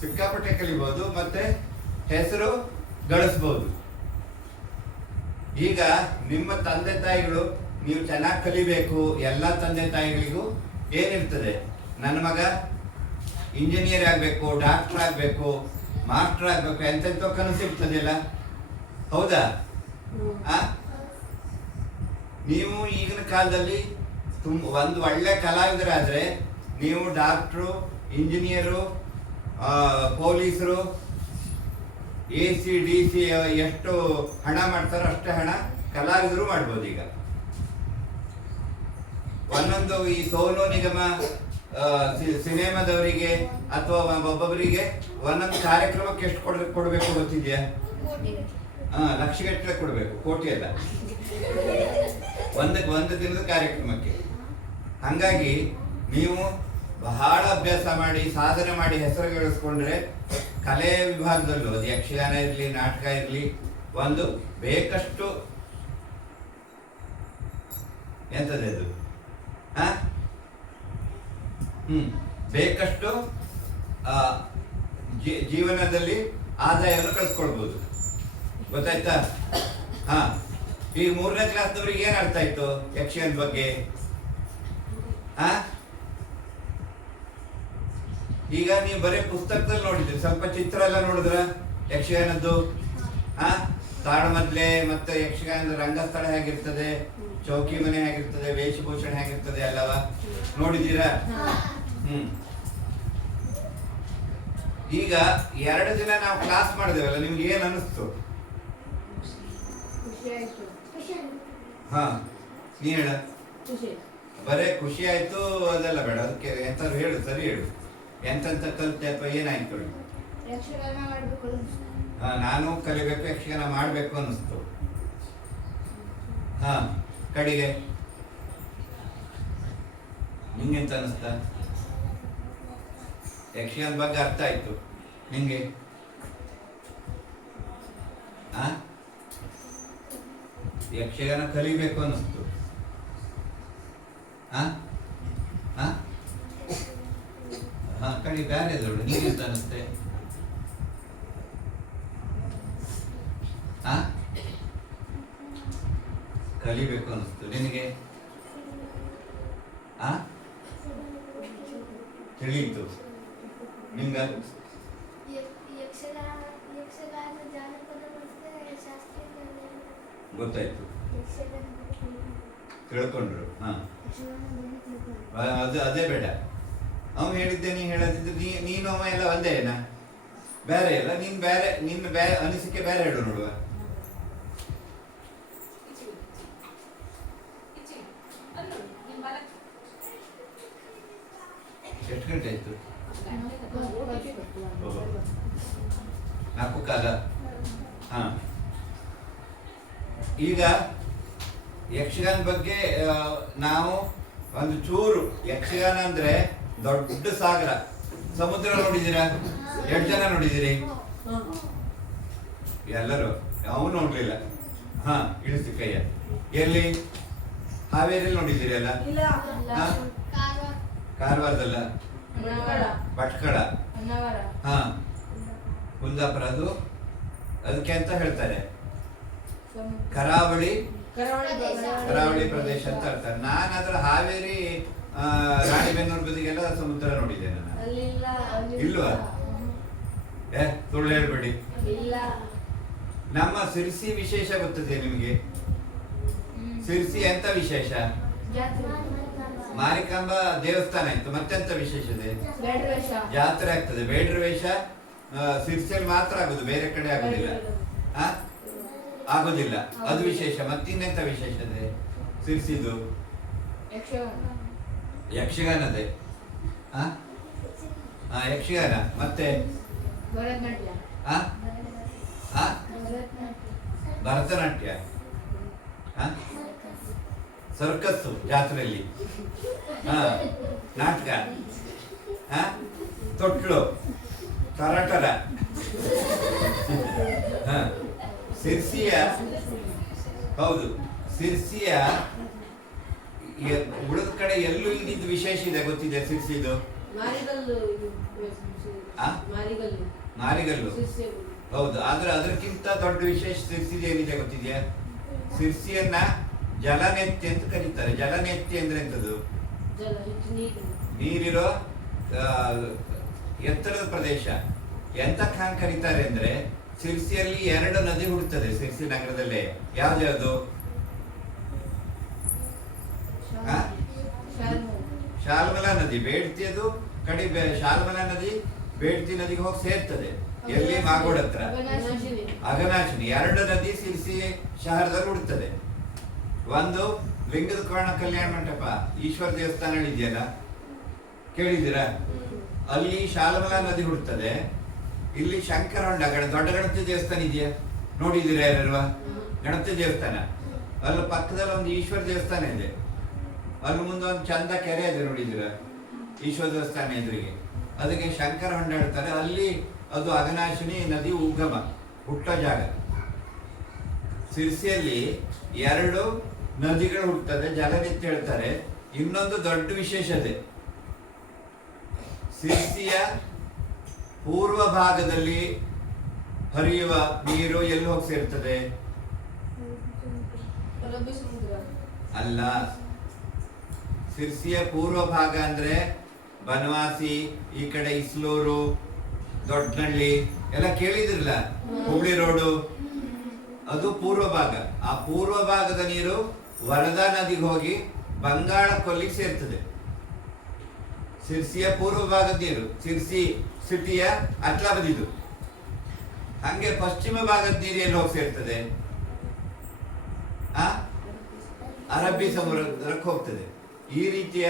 ಸಿಕ್ಕಾಪಟ್ಟೆ ಕಲಿಬಹುದು, ಮತ್ತೆ ಹೆಸರು ಗಳಿಸ್ಬಹುದು. ಈಗ ನಿಮ್ಮ ತಂದೆ ತಾಯಿಗಳು ನೀವು ಚೆನ್ನಾಗಿ ಕಲಿಬೇಕು. ಎಲ್ಲ ತಂದೆ ತಾಯಿಗಳಿಗೂ ಏನಿರ್ತದೆ, ನನ್ನ ಮಗ ಇಂಜಿನಿಯರ್ ಆಗಬೇಕು, ಡಾಕ್ಟರ್ ಆಗಬೇಕು, ಮಾಸ್ಟರ್ ಆಗಬೇಕು, ಎಂತೆಂತೋ ಕನಸು ಇರ್ತದೆಯಲ್ಲ, ಹೌದಾ? ನೀವು ಈಗಿನ ಕಾಲದಲ್ಲಿ ಒಂದು ಒಳ್ಳೆ ಕಲಾವಿದರಾದ್ರೆ ನೀವು ಡಾಕ್ಟ್ರು, ಇಂಜಿನಿಯರು, ಪೊಲೀಸರು, AC/DC ಎಷ್ಟು ಹಣ ಮಾಡ್ತಾರೋ ಅಷ್ಟೇ ಹಣ ಕಲಾವಿದರು ಮಾಡ್ಬೋದು. ಈಗ ಒಂದೊಂದು ಈ ಸೋನು ನಿಗಮ ಸಿನಿಮಾದವರಿಗೆ ಅಥವಾ ಒಬ್ಬೊಬ್ಬರಿಗೆ ಒಂದೊಂದು ಕಾರ್ಯಕ್ರಮಕ್ಕೆ ಎಷ್ಟು ಕೊಡಬೇಕು ಗೊತ್ತಿದೆಯಾ? ಲಕ್ಷಗಟ್ಟಲೆ ಕೊಡಬೇಕು, ಕೋಟಿ ಅಲ್ಲ, ಒಂದು ದಿನದ ಕಾರ್ಯಕ್ರಮಕ್ಕೆ. ಹಾಗಾಗಿ ನೀವು ಬಹಳ ಅಭ್ಯಾಸ ಮಾಡಿ, ಸಾಧನೆ ಮಾಡಿ ಹೆಸರು ಗಳಿಸ್ಕೊಂಡ್ರೆ ಕಲೆ ವಿಭಾಗದಲ್ಲೂ ಅದು ಯಕ್ಷಗಾನ ಇರಲಿ, ನಾಟಕ ಇರಲಿ, ಒಂದು ಬೇಕಷ್ಟು ಎಂತದೆ ಅದು ಬೇಕಷ್ಟು ಜೀವನದಲ್ಲಿ ಆದಾಯವನ್ನು ಕಳ್ಸ್ಕೊಳ್ಬೋದು. ಗೊತ್ತಾಯ್ತಾ? ಈಗ 3ನೇ ಕ್ಲಾಸ್ನವ್ರಿಗೆ ಏನ್ ಅರ್ಥ ಆಯ್ತು ಯಕ್ಷಗಾನ ಬಗ್ಗೆ? ಈಗ ನೀವು ಬರೀ ಪುಸ್ತಕದಲ್ಲಿ ನೋಡಿದ್ರಿ, ಸ್ವಲ್ಪ ಚಿತ್ರ ಎಲ್ಲ ನೋಡಿದ್ರ ಯಕ್ಷಗಾನದ್ದು? ತಾಳ್ಮದ್ಲೆ ಮತ್ತೆ ಯಕ್ಷಗಾನದ ರಂಗಸ್ಥಳ ಹೇಗಿರ್ತದೆ, ಚೌಕಿ ಮನೆ ಹೇಗಿರ್ತದೆ, ವೇಷಭೂಷಣ ಹೇಗಿರ್ತದೆ ಅಲ್ಲವ ನೋಡಿದ್ದೀರಾ? ಈಗ 2 ದಿನ ನಾವು ಕ್ಲಾಸ್ ಮಾಡಿದೇವಲ್ಲ, ನಿಮ್ಗೆ ಏನ್ ಅನಿಸ್ತು? ನೀ ಹೇಳ. ಬರೇ ಖುಷಿ ಆಯ್ತು ಅದೆಲ್ಲ ಬೇಡ, ಅದಕ್ಕೆ ಎಂತಾದ್ರು ಹೇಳು, ಸರಿ ಹೇಳು. ಎಂತೆಂತ ಕಲಿತೆ ಅಥವಾ ಏನಾಯ್ತು? ನಾನು ಕಲಿಬೇಕು, ಯಕ್ಷಗಾನ ಮಾಡ್ಬೇಕು ಅನ್ನಿಸ್ತು. ಕಡೆಗೆ ನಿಂಗೆಂತ ಅನಿಸ್ತ? ಯಕ್ಷಗಾನ ಬಗ್ಗೆ ಅರ್ಥ ಆಯ್ತು ನಿಂಗೆ? ಯಕ್ಷಗಾನ ಕಲಿಬೇಕು ಅನ್ನಿಸ್ತು. ಕಡಿ ಬ್ಯಾರೆ ದೊಡ್ಡ ನೀವೆಂತ ಅನಿಸ್ತೆ? ಕಲಿಬೇಕು ಅನ್ನಿಸ್ತು ನಿನಗೆ? ತಿಳಿಯಿತು ನಿಂಗ? ಗೊತ್ತಾಯ್ತು, ತಿಳ್ಕೊಂಡ್ರು. ಅದೇ ಬೇಡ. ಅವ ಹೇಳಿದ್ದೆ, ನೀ ಹೇಳದಿದ್ದು, ನೀನು ಅವ ಎಲ್ಲ ಒಂದೇ ಏನಾ? ಬೇರೆ ಅಲ್ಲ, ನೀನ್ ಬೇರೆ, ನಿನ್ನ ಬೇರೆ ಅನಿಸಿಕೆ ಬೇರೆ ಹೇಳು ನೋಡುವ. ಗಂಟೆ ಆಯ್ತು? 4 ಕಾಲ. ಹಾ, ಈಗ ಯಕ್ಷಗಾನ ಬಗ್ಗೆ ನಾವು ಒಂದು ಚೂರು, ಯಕ್ಷಗಾನ ಅಂದ್ರೆ ದೊಡ್ಡ ಸಾಗರ, ಸಮುದ್ರ ನೋಡಿದ್ದೀರಾ? 2 ಜನ ನೋಡಿದ್ದೀರಿ? ಎಲ್ಲರೂ? ಅವನು ನೋಡ್ಲಿಲ್ಲ. ಹಾ, ಇಳಿಸಿ ಕೈಯ. ಎಲ್ಲಿ? ಹಾವೇರಿಯಲ್ಲಿ ನೋಡಿದ್ದೀರಿ ಅಲ್ಲ? ಹಾ? ಕಾರವಾರದಲ್ಲ? ಭಟ್ಕಳ. ಹಾ, ಕುಂದಾಪುರ. ಅದಕ್ಕೆ ಅಂತ ಹೇಳ್ತಾರೆ ಕರಾವಳಿ ಪ್ರದೇಶ ಅಂತ ಹೇಳ್ತಾರೆ. ನಾನು ಅದ್ರ ಹಾವೇರಿ ರಾಣಿಬೆನ್ನೂರು ಬದಿಗೆಲ್ಲ ಸಮುದ್ರ ನೋಡಿದ್ದೇನೆ ನಾನು. ಇಲ್ವಾ? ಸುಳ್ಳು ಹೇಳ್ಬೇಡಿ. ನಮ್ಮ ಸಿರ್ಸಿ ವಿಶೇಷ ಗೊತ್ತದೆ ನಿಮಗೆ? ಸಿರ್ಸಿ ಎಂತ ವಿಶೇಷ? ಮಾರಿಕಾಂಬ ದೇವಸ್ಥಾನ ಇತ್ತು, ಮತ್ತೆಂತ ವಿಶೇಷ ಇದೆ? ಜಾತ್ರೆ ಆಗ್ತದೆ. ಬೇಡ್ರ ವೇಷ ಸಿರ್ಸಿಯಲ್ಲಿ ಮಾತ್ರ ಆಗುದು, ಬೇರೆ ಕಡೆ ಆಗುದಿಲ್ಲ. ಆಗೋದಿಲ್ಲ, ಅದು ವಿಶೇಷ. ಮತ್ತಿನ್ನೆಂತ ವಿಶೇಷ ಇದೆ ಸಿರ್ಸಿದು? ಯಕ್ಷಗಾನದೇ. ಯಕ್ಷಗಾನ ಮತ್ತೆ ಭರತನಾಟ್ಯ, ಸರ್ಕಸ್ಸು ಜಾತ್ರೆಯಲ್ಲಿ, ನಾಟಕ, ತೊಟ್ಲು, ಕರಾಟರ. ಸಿರ್ಸಿಯ, ಹೌದು, ಸಿರ್ಸಿಯ ಉಳಿದ ಕಡೆ ಎಲ್ಲೂ ಇದ್ದಿದ್ದು ವಿಶೇಷ ಇದೆ ಗೊತ್ತಿದೆ ಸಿರ್ಸಿದು? ಮಾರಿಗಲ್ಲು, ಹೌದು. ಆದ್ರೆ ಅದಕ್ಕಿಂತ ದೊಡ್ಡ ವಿಶೇಷ ಸಿರ್ಸಿದು ಏನಿದೆ ಗೊತ್ತಿದೆಯಾ? ಸಿರ್ಸಿಯನ್ನ ಜಲನೆತ್ತಿ ಅಂತ ಕರೀತಾರೆ. ಜಲನೆತ್ತಿ ಅಂದ್ರೆ ಎಂತದು? ನೀರಿರೋ ಎತ್ತರದ ಪ್ರದೇಶ. ಎಂತಕ್ಕೆ ಹಂಗೆ ಕರೀತಾರೆ ಅಂದ್ರೆ, ಸಿರ್ಸಿಯಲ್ಲಿ 2 ನದಿ ಹುಡುಕ್ತದೆ ಸಿರ್ಸಿ ನಗರದಲ್ಲೇ. ಯಾವ್ದು? ಶಾಲ್ಮಲಾ ನದಿ, ಬೇಡ್ತಿಯದು ಕಡೆ ಶಾಲ್ಮಲಾ ನದಿ ಬೇಡ್ತಿ ನದಿಗೆ ಹೋಗಿ ಸೇರ್ತದೆ. ಎಲ್ಲಿ? ಮಾಗೋಡ್ ಹತ್ರ. ಅಘನಾಶಿನಿ. 2 ನದಿ ಸಿರ್ಸಿ ಶಹರದಲ್ಲಿ ಹುಡುಕ್ತದೆ. ಒಂದು ಲಿಂಗದ ಕೋಣ ಕಲ್ಯಾಣ ಮಂಟಪ, ಈಶ್ವರ ದೇವಸ್ಥಾನ ಇದೆಯಲ್ಲ, ಕೇಳಿದ್ದೀರಾ? ಅಲ್ಲಿ ಶಾಲ್ಮಲಾ ನದಿ ಹುಡುಕ್ತದೆ. ಇಲ್ಲಿ ಶಂಕರ ಹೊಂಡ, ದೊಡ್ಡ ಗಣಪತಿ ದೇವಸ್ಥಾನ ಇದೆಯಾ? ನೋಡಿದ್ದೀರಾ ಯಾರಲ್ವಾ? ಗಣಪತಿ ದೇವಸ್ಥಾನ. ಅಲ್ಲಿ ಪಕ್ಕದಲ್ಲಿ ಒಂದು ಈಶ್ವರ ದೇವಸ್ಥಾನ ಇದೆ. ಅಲ್ಲಿ ಮುಂದೆ ಒಂದು ಚಂದ ಕೆರೆ ಇದೆ, ನೋಡಿದ್ದೀರಾ? ಈಶ್ವರ ದೇವಸ್ಥಾನ ಎದುರಿಗೆ. ಅದಕ್ಕೆ ಶಂಕರ ಹೊಂಡ ಹೇಳ್ತಾರೆ. ಅಲ್ಲಿ ಅದು ಅಘನಾಶಿನಿ ನದಿ ಉಗಮ ಹುಟ್ಟೋ ಜಾಗ. ಸಿರ್ಸಿಯಲ್ಲಿ 2 ನದಿಗಳು ಹುಟ್ಟುತ್ತದೆ, ಜಲನೆತ್ತಿ ಹೇಳ್ತಾರೆ. ಇನ್ನೊಂದು ದೊಡ್ಡ ವಿಶೇಷತೆ, ಸಿರ್ಸಿಯ ಪೂರ್ವ ಭಾಗದಲ್ಲಿ ಹರಿಯುವ ನೀರು ಎಲ್ಲಿ ಹೋಗಿ ಸೇರ್ತದೆ? ಅಲ್ಲ, ಸಿರ್ಸಿಯ ಪೂರ್ವ ಭಾಗ ಅಂದ್ರೆ ಬನವಾಸಿ, ಈ ಕಡೆ ಇಸ್ಲೂರು, ದೊಡ್ಡನಹಳ್ಳಿ ಎಲ್ಲ ಕೇಳಿದ್ರಲ್ಲ, ಹುಬ್ಳಿ ರೋಡು, ಅದು ಪೂರ್ವ ಭಾಗ. ಆ ಪೂರ್ವ ಭಾಗದ ನೀರು ವರದಾ ನದಿಗೆ ಹೋಗಿ ಬಂಗಾಳ ಕೊಲ್ಲಿಗೆ ಸೇರ್ತದೆ. ಸಿರ್ಸಿಯ ಪೂರ್ವ ಭಾಗದ ನೀರು ಸಿರ್ಸಿ ಸಿಟಿಯ ಅಟ್ಲ ಬದಿದು. ಹಂಗೆ ಪಶ್ಚಿಮ ಭಾಗದ ನೀರು ಎಲ್ಲಿ ಹೋಗಿ ಸೇರ್ತದೆ? ಅರಬ್ಬಿ ಸಮುದ್ರಕ್ಕೆ ಹೋಗ್ತದೆ. ಈ ರೀತಿಯ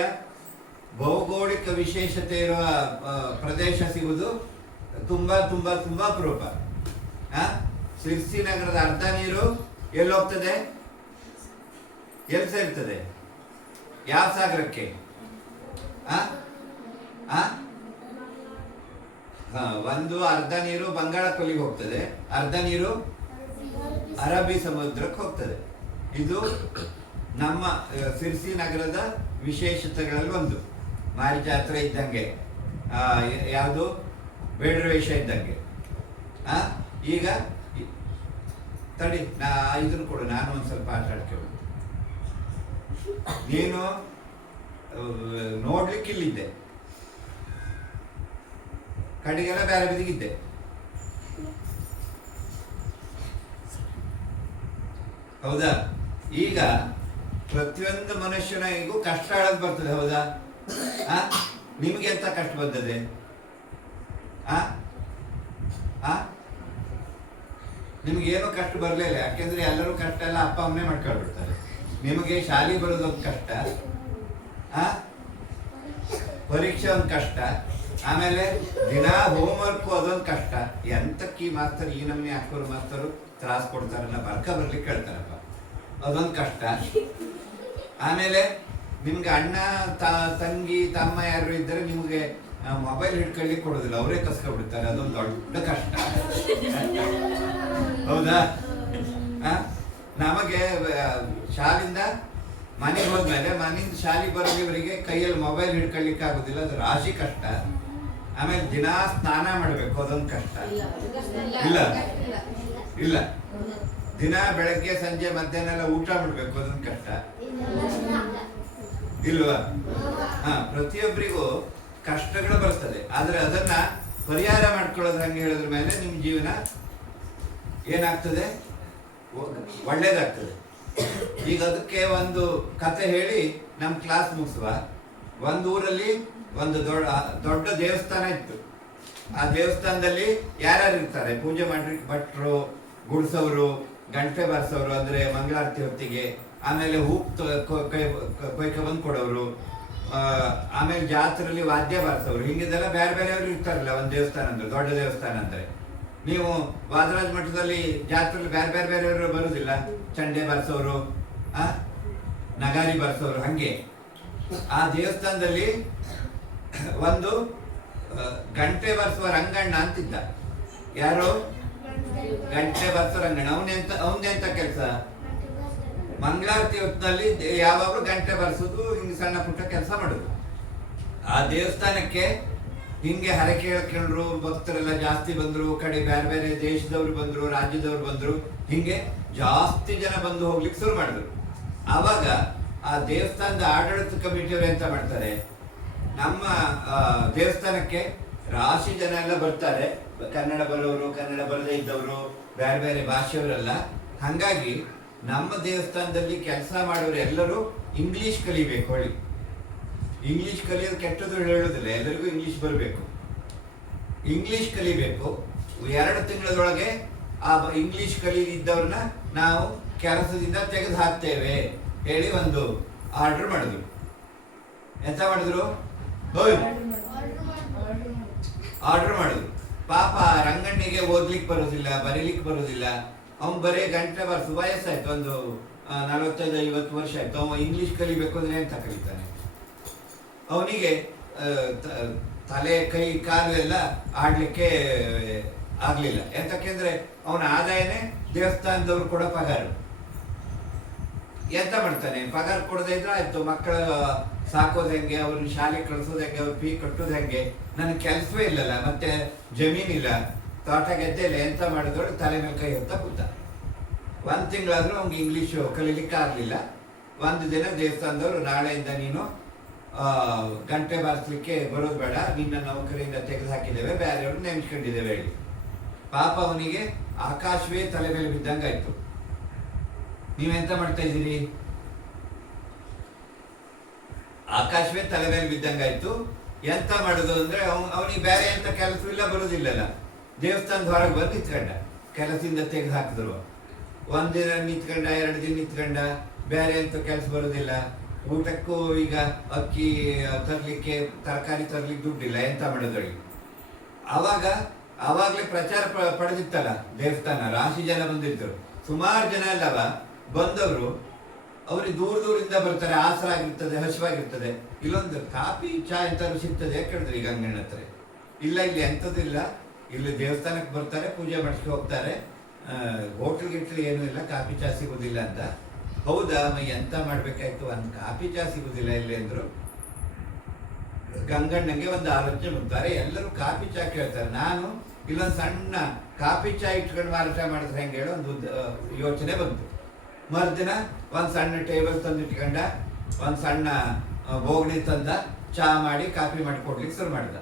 ಭೌಗೋಳಿಕ ವಿಶೇಷತೆ ಇರುವ ಪ್ರದೇಶ ಸಿಗುವುದು ತುಂಬಾ ತುಂಬಾ ತುಂಬಾ ಅಪರೂಪ. ಸಿರ್ಸಿ ನಗರದ ಅರ್ಧ ನೀರು ಎಲ್ಲಿ ಹೋಗ್ತದೆ? ಎಲ್ಲಿ ಸೇರ್ತದೆ? ಯಾವ ಸಾಗರಕ್ಕೆ? ಒಂದು ಅರ್ಧ ನೀರು ಬಂಗಾಳ ಕೊಲ್ಲಿಗೆ ಹೋಗ್ತದೆ, ಅರ್ಧ ನೀರು ಅರಬ್ಬಿ ಸಮುದ್ರಕ್ಕೆ ಹೋಗ್ತದೆ. ಇದು ನಮ್ಮ ಸಿರ್ಸಿ ನಗರದ ವಿಶೇಷತೆಗಳಲ್ಲಿ ಒಂದು. ಮಾರಿ ಜಾತ್ರೆ ಇದ್ದಂಗೆ, ಯಾವುದು ಬೇಡ್ರ ವೇಷ ಇದ್ದಂಗೆ. ಈಗ ತಡಿ, ಇದನ್ನು ಕೊಡು, ನಾನು ಒಂದು ಸ್ವಲ್ಪ ಆಟ ಆಡ್ಕೊಂಡು. ನೀನು ನೋಡ್ಲಿಕ್ಕೆ ಇಲ್ಲಿದ್ದೆ, ಕಡೆಗೆಲ್ಲ ಬೇರೆ ಬದಿಗಿದ್ದೆ. ಹೌದಾ? ಈಗ ಪ್ರತಿಯೊಂದು ಮನುಷ್ಯನಿಗೂ ಕಷ್ಟ ಆಡೋದು ಬರ್ತದೆ. ಹೌದಾ? ನಿಮ್ಗೆ ಎಂತ ಕಷ್ಟ ಬರ್ತದೆ? ನಿಮ್ಗೇನು ಕಷ್ಟ ಬರಲಿಲ್ಲ, ಯಾಕೆಂದ್ರೆ ಎಲ್ಲರೂ ಕಷ್ಟ ಎಲ್ಲ ಅಪ್ಪ ಅಮ್ಮನೇ ಮಾಡ್ಕೊಳ್ಬಿಡ್ತಾರೆ. ನಿಮಗೆ ಶಾಲೆ ಬರೋದೊಂದು ಕಷ್ಟ, ಪರೀಕ್ಷೆ ಒಂದು ಕಷ್ಟ, ಆಮೇಲೆ ದಿನ ಹೋಮ್ವರ್ಕು ಅದೊಂದು ಕಷ್ಟ. ಎಂತಕ್ಕೆ ಈ ಮಾಸ್ತರ್ ಈ ನಮೂನೆ ಹಾಕೋರು ಮಾಸ್ತರು ತ್ರಾಸ ಕೊಡ್ತಾರಲ್ಲ, ಬರ್ಕ ಬರ್ಲಿಕ್ಕೆ ಹೇಳ್ತಾರಪ್ಪ, ಅದೊಂದು ಕಷ್ಟ. ಆಮೇಲೆ ನಿಮ್ಗೆ ಅಣ್ಣ ತಂಗಿ ತಮ್ಮ ಯಾರು ಇದ್ದರೆ ನಿಮಗೆ ಮೊಬೈಲ್ ಹಿಡ್ಕೊಳ್ಳಿಕ್ಕೆ ಕೊಡೋದಿಲ್ಲ, ಅವರೇ ಕಸ್ಕೊಬಿಡ್ತಾರೆ, ಅದೊಂದು ದೊಡ್ಡ ಕಷ್ಟ. ಹೌದಾ? ನಮಗೆ ಶಾಲೆಯಿಂದ ಮನೆಗೆ ಹೋದ್ಮೇಲೆ ಮನೆಯಿಂದ ಶಾಲೆಗೆ ಬರೋವರಿಗೆ ಕೈಯಲ್ಲಿ ಮೊಬೈಲ್ ಹಿಡ್ಕೊಳ್ಳಿಕ್ಕೆ ಆಗೋದಿಲ್ಲ, ಅದು ರಾಶಿ ಕಷ್ಟ. ಆಮೇಲೆ ದಿನ ಸ್ನಾನ ಮಾಡಬೇಕು, ಅದೊಂದು ಕಷ್ಟ. ಇಲ್ಲ ಇಲ್ಲ ದಿನ ಬೆಳಗ್ಗೆ ಸಂಜೆ ಮಧ್ಯಾಹ್ನ ಎಲ್ಲ ಊಟ ಮಾಡಬೇಕು, ಅದೊಂದು ಕಷ್ಟ. ಇಲ್ವಾ? ಪ್ರತಿಯೊಬ್ಬರಿಗೂ ಕಷ್ಟಗಳು ಬರ್ತದೆ. ಆದ್ರೆ ಅದನ್ನ ಪರಿಹಾರ ಮಾಡ್ಕೊಳ್ಳೋದು ಹಂಗೆ ಹೇಳಿದ್ರ ಮೇಲೆ ನಿಮ್ಮ ಜೀವನ ಏನಾಗ್ತದೆ, ಒಳ್ಳೇದಾಗ್ತದೆ. ಈಗ ಅದಕ್ಕೆ ಒಂದು ಕತೆ ಹೇಳಿ ನಮ್ಮ ಕ್ಲಾಸ್ ಮುಗಿಸುವ. ಒಂದು ಊರಲ್ಲಿ ಒಂದು ದೊಡ್ಡ ದೇವಸ್ಥಾನ ಇತ್ತು. ಆ ದೇವಸ್ಥಾನದಲ್ಲಿ ಯಾರ್ಯಾರು ಇರ್ತಾರೆ, ಪೂಜೆ ಮಾಡ್ಲಿಕ್ಕೆ ಭಟ್ರು, ಗುಡ್ಸೋರು, ಗಂಟೆ ಬಾರಿಸೋರು ಅಂದ್ರೆ ಮಂಗಳಾರತಿ ಹೊತ್ತಿಗೆ, ಆಮೇಲೆ ಹೂ ಕೊಯ್ಕ ಬಂದು ಕೊಡೋರು, ಆಮೇಲೆ ಜಾತ್ರೆಯಲ್ಲಿ ವಾದ್ಯ ಬಾರಿಸೋರು, ಹಿಂಗಿದೆಲ್ಲ ಬೇರೆ ಬೇರೆಯವರು ಇರ್ತಾರಲ್ಲ ಒಂದು ದೇವಸ್ಥಾನ ಅಂದ್ರೆ, ದೊಡ್ಡ ದೇವಸ್ಥಾನ ಅಂದ್ರೆ. ನೀವು ವಾದರಾಜ ಮಠದಲ್ಲಿ ಜಾತ್ರೆಯಲ್ಲಿ ಬೇರೆ ಬೇರೆ ಬೇರೆಯವರು ಬರುದಿಲ್ಲ, ಚಂಡೆ ಬಾರಿಸೋರು, ನಗಾರಿ ಬಾರಿಸೋರು. ಹಂಗೆ ಆ ದೇವಸ್ಥಾನದಲ್ಲಿ ಒಂದು ಗಂಟೆ ಬಾರಿಸುವ ರಂಗಣ್ಣ ಅಂತಿದ್ದ. ಯಾರು? ಗಂಟೆ ಬಾರಿಸುವ ರಂಗಣ್ಣ. ಅವನೆಂತ ಕೆಲಸ, ಮಂಗಳಾರತಿ ಹೊತ್ತಿನಲ್ಲಿ ಯಾವಾಗಲೂ ಗಂಟೆ ಬಾರಿಸೋದು, ಹಿಂಗೆ ಸಣ್ಣ ಪುಟ್ಟ ಕೆಲಸ ಮಾಡೋದು. ಆ ದೇವಸ್ಥಾನಕ್ಕೆ ಹಿಂಗೆ ಹರಕೆ ಹೇಳ್ಕೊಂಡ್ರು, ಭಕ್ತರೆಲ್ಲ ಜಾಸ್ತಿ ಬಂದ್ರು, ಕಡೆ ಬೇರೆ ಬೇರೆ ದೇಶದವ್ರು ಬಂದ್ರು, ರಾಜ್ಯದವ್ರು ಬಂದ್ರು, ಹಿಂಗೆ ಜಾಸ್ತಿ ಜನ ಬಂದು ಹೋಗ್ಲಿಕ್ಕೆ ಶುರು ಮಾಡಿದ್ರು. ಆವಾಗ ಆ ದೇವಸ್ಥಾನದ ಆಡಳಿತ ಕಮಿಟಿಯವರು ಎಂತ ಮಾಡ್ತಾರೆ, ನಮ್ಮ ದೇವಸ್ಥಾನಕ್ಕೆ ರಾಶಿ ಜನ ಎಲ್ಲ ಬರ್ತಾರೆ, ಕನ್ನಡ ಬರೋರು, ಕನ್ನಡ ಬರದೇ ಇದ್ದವರು, ಬೇರೆ ಬೇರೆ ಭಾಷೆಯವರೆಲ್ಲ. ಹಂಗಾಗಿ ನಮ್ಮ ದೇವಸ್ಥಾನದಲ್ಲಿ ಕೆಲಸ ಮಾಡೋರು ಎಲ್ಲರೂ ಇಂಗ್ಲಿಷ್ ಕಲಿಬೇಕು. ಹೇಳಿ, ಇಂಗ್ಲಿಷ್ ಕಲಿಯೋದು ಕೆಟ್ಟದ್ದು ಹೇಳೋದಿಲ್ಲ, ಎಲ್ಲರಿಗೂ ಇಂಗ್ಲಿಷ್ ಬರಬೇಕು, ಇಂಗ್ಲಿಷ್ ಕಲಿಬೇಕು. 2 ತಿಂಗಳೊಳಗೆ ಆ ಇಂಗ್ಲಿಷ್ ಕಲಿದಿದ್ದವ್ರನ್ನ ನಾವು ಕೆಲಸದಿಂದ ತೆಗೆದು ಹಾಕ್ತೇವೆ ಹೇಳಿ ಒಂದು ಆರ್ಡರ್ ಮಾಡಿದ್ರು. ಎಂತ ಮಾಡಿದ್ರು? ಆರ್ಡರ್ ಮಾಡಿದ್ರು. ಪಾಪ ರಂಗಣ್ಣಿಗೆ ಓದ್ಲಿಕ್ಕೆ ಬರೋದಿಲ್ಲ, ಬರೀಲಿಕ್ಕೆ ಬರೋದಿಲ್ಲ. ಅವ್ನು ಬರೀ ಗಂಟೆ ಬಾರಿಸು, ವಯಸ್ಸಾಯ್ತು, ಒಂದು 45-50 ವರ್ಷ ಆಯ್ತು. ಅವ ಇಂಗ್ಲಿಷ್ ಕಲಿಬೇಕು ಅಂದ್ರೆ ಎಂತ ಕಲಿತಾನೆ? ಅವನಿಗೆ ತಲೆ ಕೈ ಕಾಲು ಎಲ್ಲ ಆಡ್ಲಿಕ್ಕೆ ಆಗ್ಲಿಲ್ಲ. ಎಂತಕ್ಕೆಂದ್ರೆ ಅವನ ಆದಾಯನೇ ದೇವಸ್ಥಾನದವ್ರು ಕೊಡೋ ಪಗಾರ. ಎಂತ ಮಾಡ್ತಾನೆ? ಪಗಾರ ಕೊಡದೇ ಇದ್ರೆ ಆಯ್ತು, ಮಕ್ಕಳ ಸಾಕೋದು ಹೆಂಗೆ, ಅವ್ರನ್ನ ಶಾಲೆಗೆ ಕಳ್ಸೋದು ಹೆಂಗೆ, ಅವ್ರ ಫೀ ಕಟ್ಟೋದು ಹೆಂಗೆ, ನನಗೆ ಕೆಲಸವೇ ಇಲ್ಲಲ್ಲ, ಮತ್ತೆ ಜಮೀನಿಲ್ಲ, ತೋಟ ಗೆದ್ದೆ ಇಲ್ಲ, ಎಂತ ಮಾಡಿದವಳು ತಲೆ ಮೇಲೆ ಕೈ ಹೊತ್ತ ಕೂತ. 1 ತಿಂಗಳಾದ್ರೂ ಅವ್ನಿಗೆ ಇಂಗ್ಲೀಷು ಕಲೀಲಿಕ್ಕೆ ಆಗಲಿಲ್ಲ. ಒಂದು ದಿನ ದೇವಸ್ಥಾನದವರು, ನಾಳೆಯಿಂದ ನೀನು ಗಂಟೆ ಬಾರಿಸ್ಲಿಕ್ಕೆ ಬರೋದು ಬೇಡ, ನಿನ್ನ ನೌಕರಿಯಿಂದ ತೆಗೆದು ಹಾಕಿದ್ದೇವೆ, ಬೇರೆಯವರು ನೇಮಿಸ್ಕೊಂಡಿದ್ದೇವೆ ಹೇಳಿ. ಪಾಪ ಅವನಿಗೆ ಆಕಾಶವೇ ತಲೆ ಮೇಲೆ ಬಿದ್ದಂಗಾಯ್ತು. ನೀವೆಂತ ಮಾಡ್ತಾ ಇದ್ದೀರಿ? ಆಕಾಶವೇ ತಲೆ ಮೇಲೆ ಬಿದ್ದಂಗಾಯ್ತು. ಎಂತ ಮಾಡುದು ಅಂದ್ರೆ ಅವನಿಗೆ ಬೇರೆ ಎಂತ ಕೆಲಸವಿಲ್ಲ, ಬರುದಿಲ್ಲಲ್ಲ. ದೇವಸ್ಥಾನದ ಹೊರಗೆ ಬಂದು ನಿಂತ್ಕೊಂಡ, ಕೆಲಸದಿಂದ ತೆಗೆದು ಹಾಕಿದ್ರು. 1 ದಿನ ನಿಂತ್ಕೊಂಡ, 2 ದಿನ ನಿಂತ್ಕೊಂಡ, ಬೇರೆ ಎಂತ ಕೆಲಸ ಬರುದಿಲ್ಲ. ಊಟಕ್ಕೂ ಈಗ ಅಕ್ಕಿ ತರ್ಲಿಕ್ಕೆ, ತರಕಾರಿ ತರ್ಲಿಕ್ಕೆ ದುಡ್ಡಿಲ್ಲ, ಎಂತ ಮಾಡೋದ್ರಿ? ಆವಾಗ್ಲೇ ಪ್ರಚಾರ ಪಡೆದಿತ್ತಲ್ಲ ದೇವಸ್ಥಾನ, ರಾಶಿ ಜನ ಬಂದಿದ್ರು, ಸುಮಾರು ಜನ ಅಲ್ಲವ ಬಂದವರು. ಅವ್ರಿಗೆ ದೂರದಿಂದ ಬರ್ತಾರೆ, ಆಸರಾಗಿರ್ತದೆ, ಹಸಿವಾಗಿರ್ತದೆ. ಇಲ್ಲೊಂದು ಕಾಫಿ ಚಾ ಎಂತಾದ್ರು ಸಿಗ್ತದೆ ಕೇಳಿದ್ರೆ ಈಗ ಗಂಗಣ್ಣ ಹತ್ರ. ಇಲ್ಲ, ಇಲ್ಲಿ ಎಂಥದ್ದಿಲ್ಲ, ಇಲ್ಲಿ ದೇವಸ್ಥಾನಕ್ಕೆ ಬರ್ತಾರೆ, ಪೂಜೆ ಮಾಡಿಸಿ ಹೋಗ್ತಾರೆ, ಹೋಟ್ಲ್ ಗಿಟ್ಲ್ ಏನೂ ಇಲ್ಲ, ಕಾಫಿ ಚಾ ಸಿಗೋದಿಲ್ಲ ಅಂತ. ಹೌದಾ, ಎಂತ ಮಾಡ್ಬೇಕಾಯ್ತು, ಒಂದು ಕಾಫಿ ಚಾ ಸಿಗುದಿಲ್ಲ ಇಲ್ಲಿ ಅಂದ್ರು. ಗಂಗಣ್ಣಂಗೆ ಒಂದು ಆಲೋಚನೆ ಬರ್ತಾರೆ, ಎಲ್ಲರೂ ಕಾಫಿ ಚಾ ಕೇಳ್ತಾರೆ. ನಾನು ಇಲ್ಲೊಂದು ಸಣ್ಣ ಕಾಫಿ ಚಾ ಇಟ್ಕೊಂಡು ಮಾರಾಟ ಮಾಡಿದ್ರೆ ಹೆಂಗೆ ಹೇಳೋ ಒಂದು ಯೋಚನೆ ಬಂತು. ಮರುದಿನ ಒಂದು ಸಣ್ಣ ಟೇಬಲ್ ತಂದು ಇಟ್ಕೊಂಡ, ಒಂದು ಸಣ್ಣ ಬೋಗಣಿ ತಂದ, ಚಾ ಮಾಡಿ ಕಾಫಿ ಮಾಡಿ ಕೊಡ್ಲಿಕ್ಕೆ ಶುರು ಮಾಡಿದ.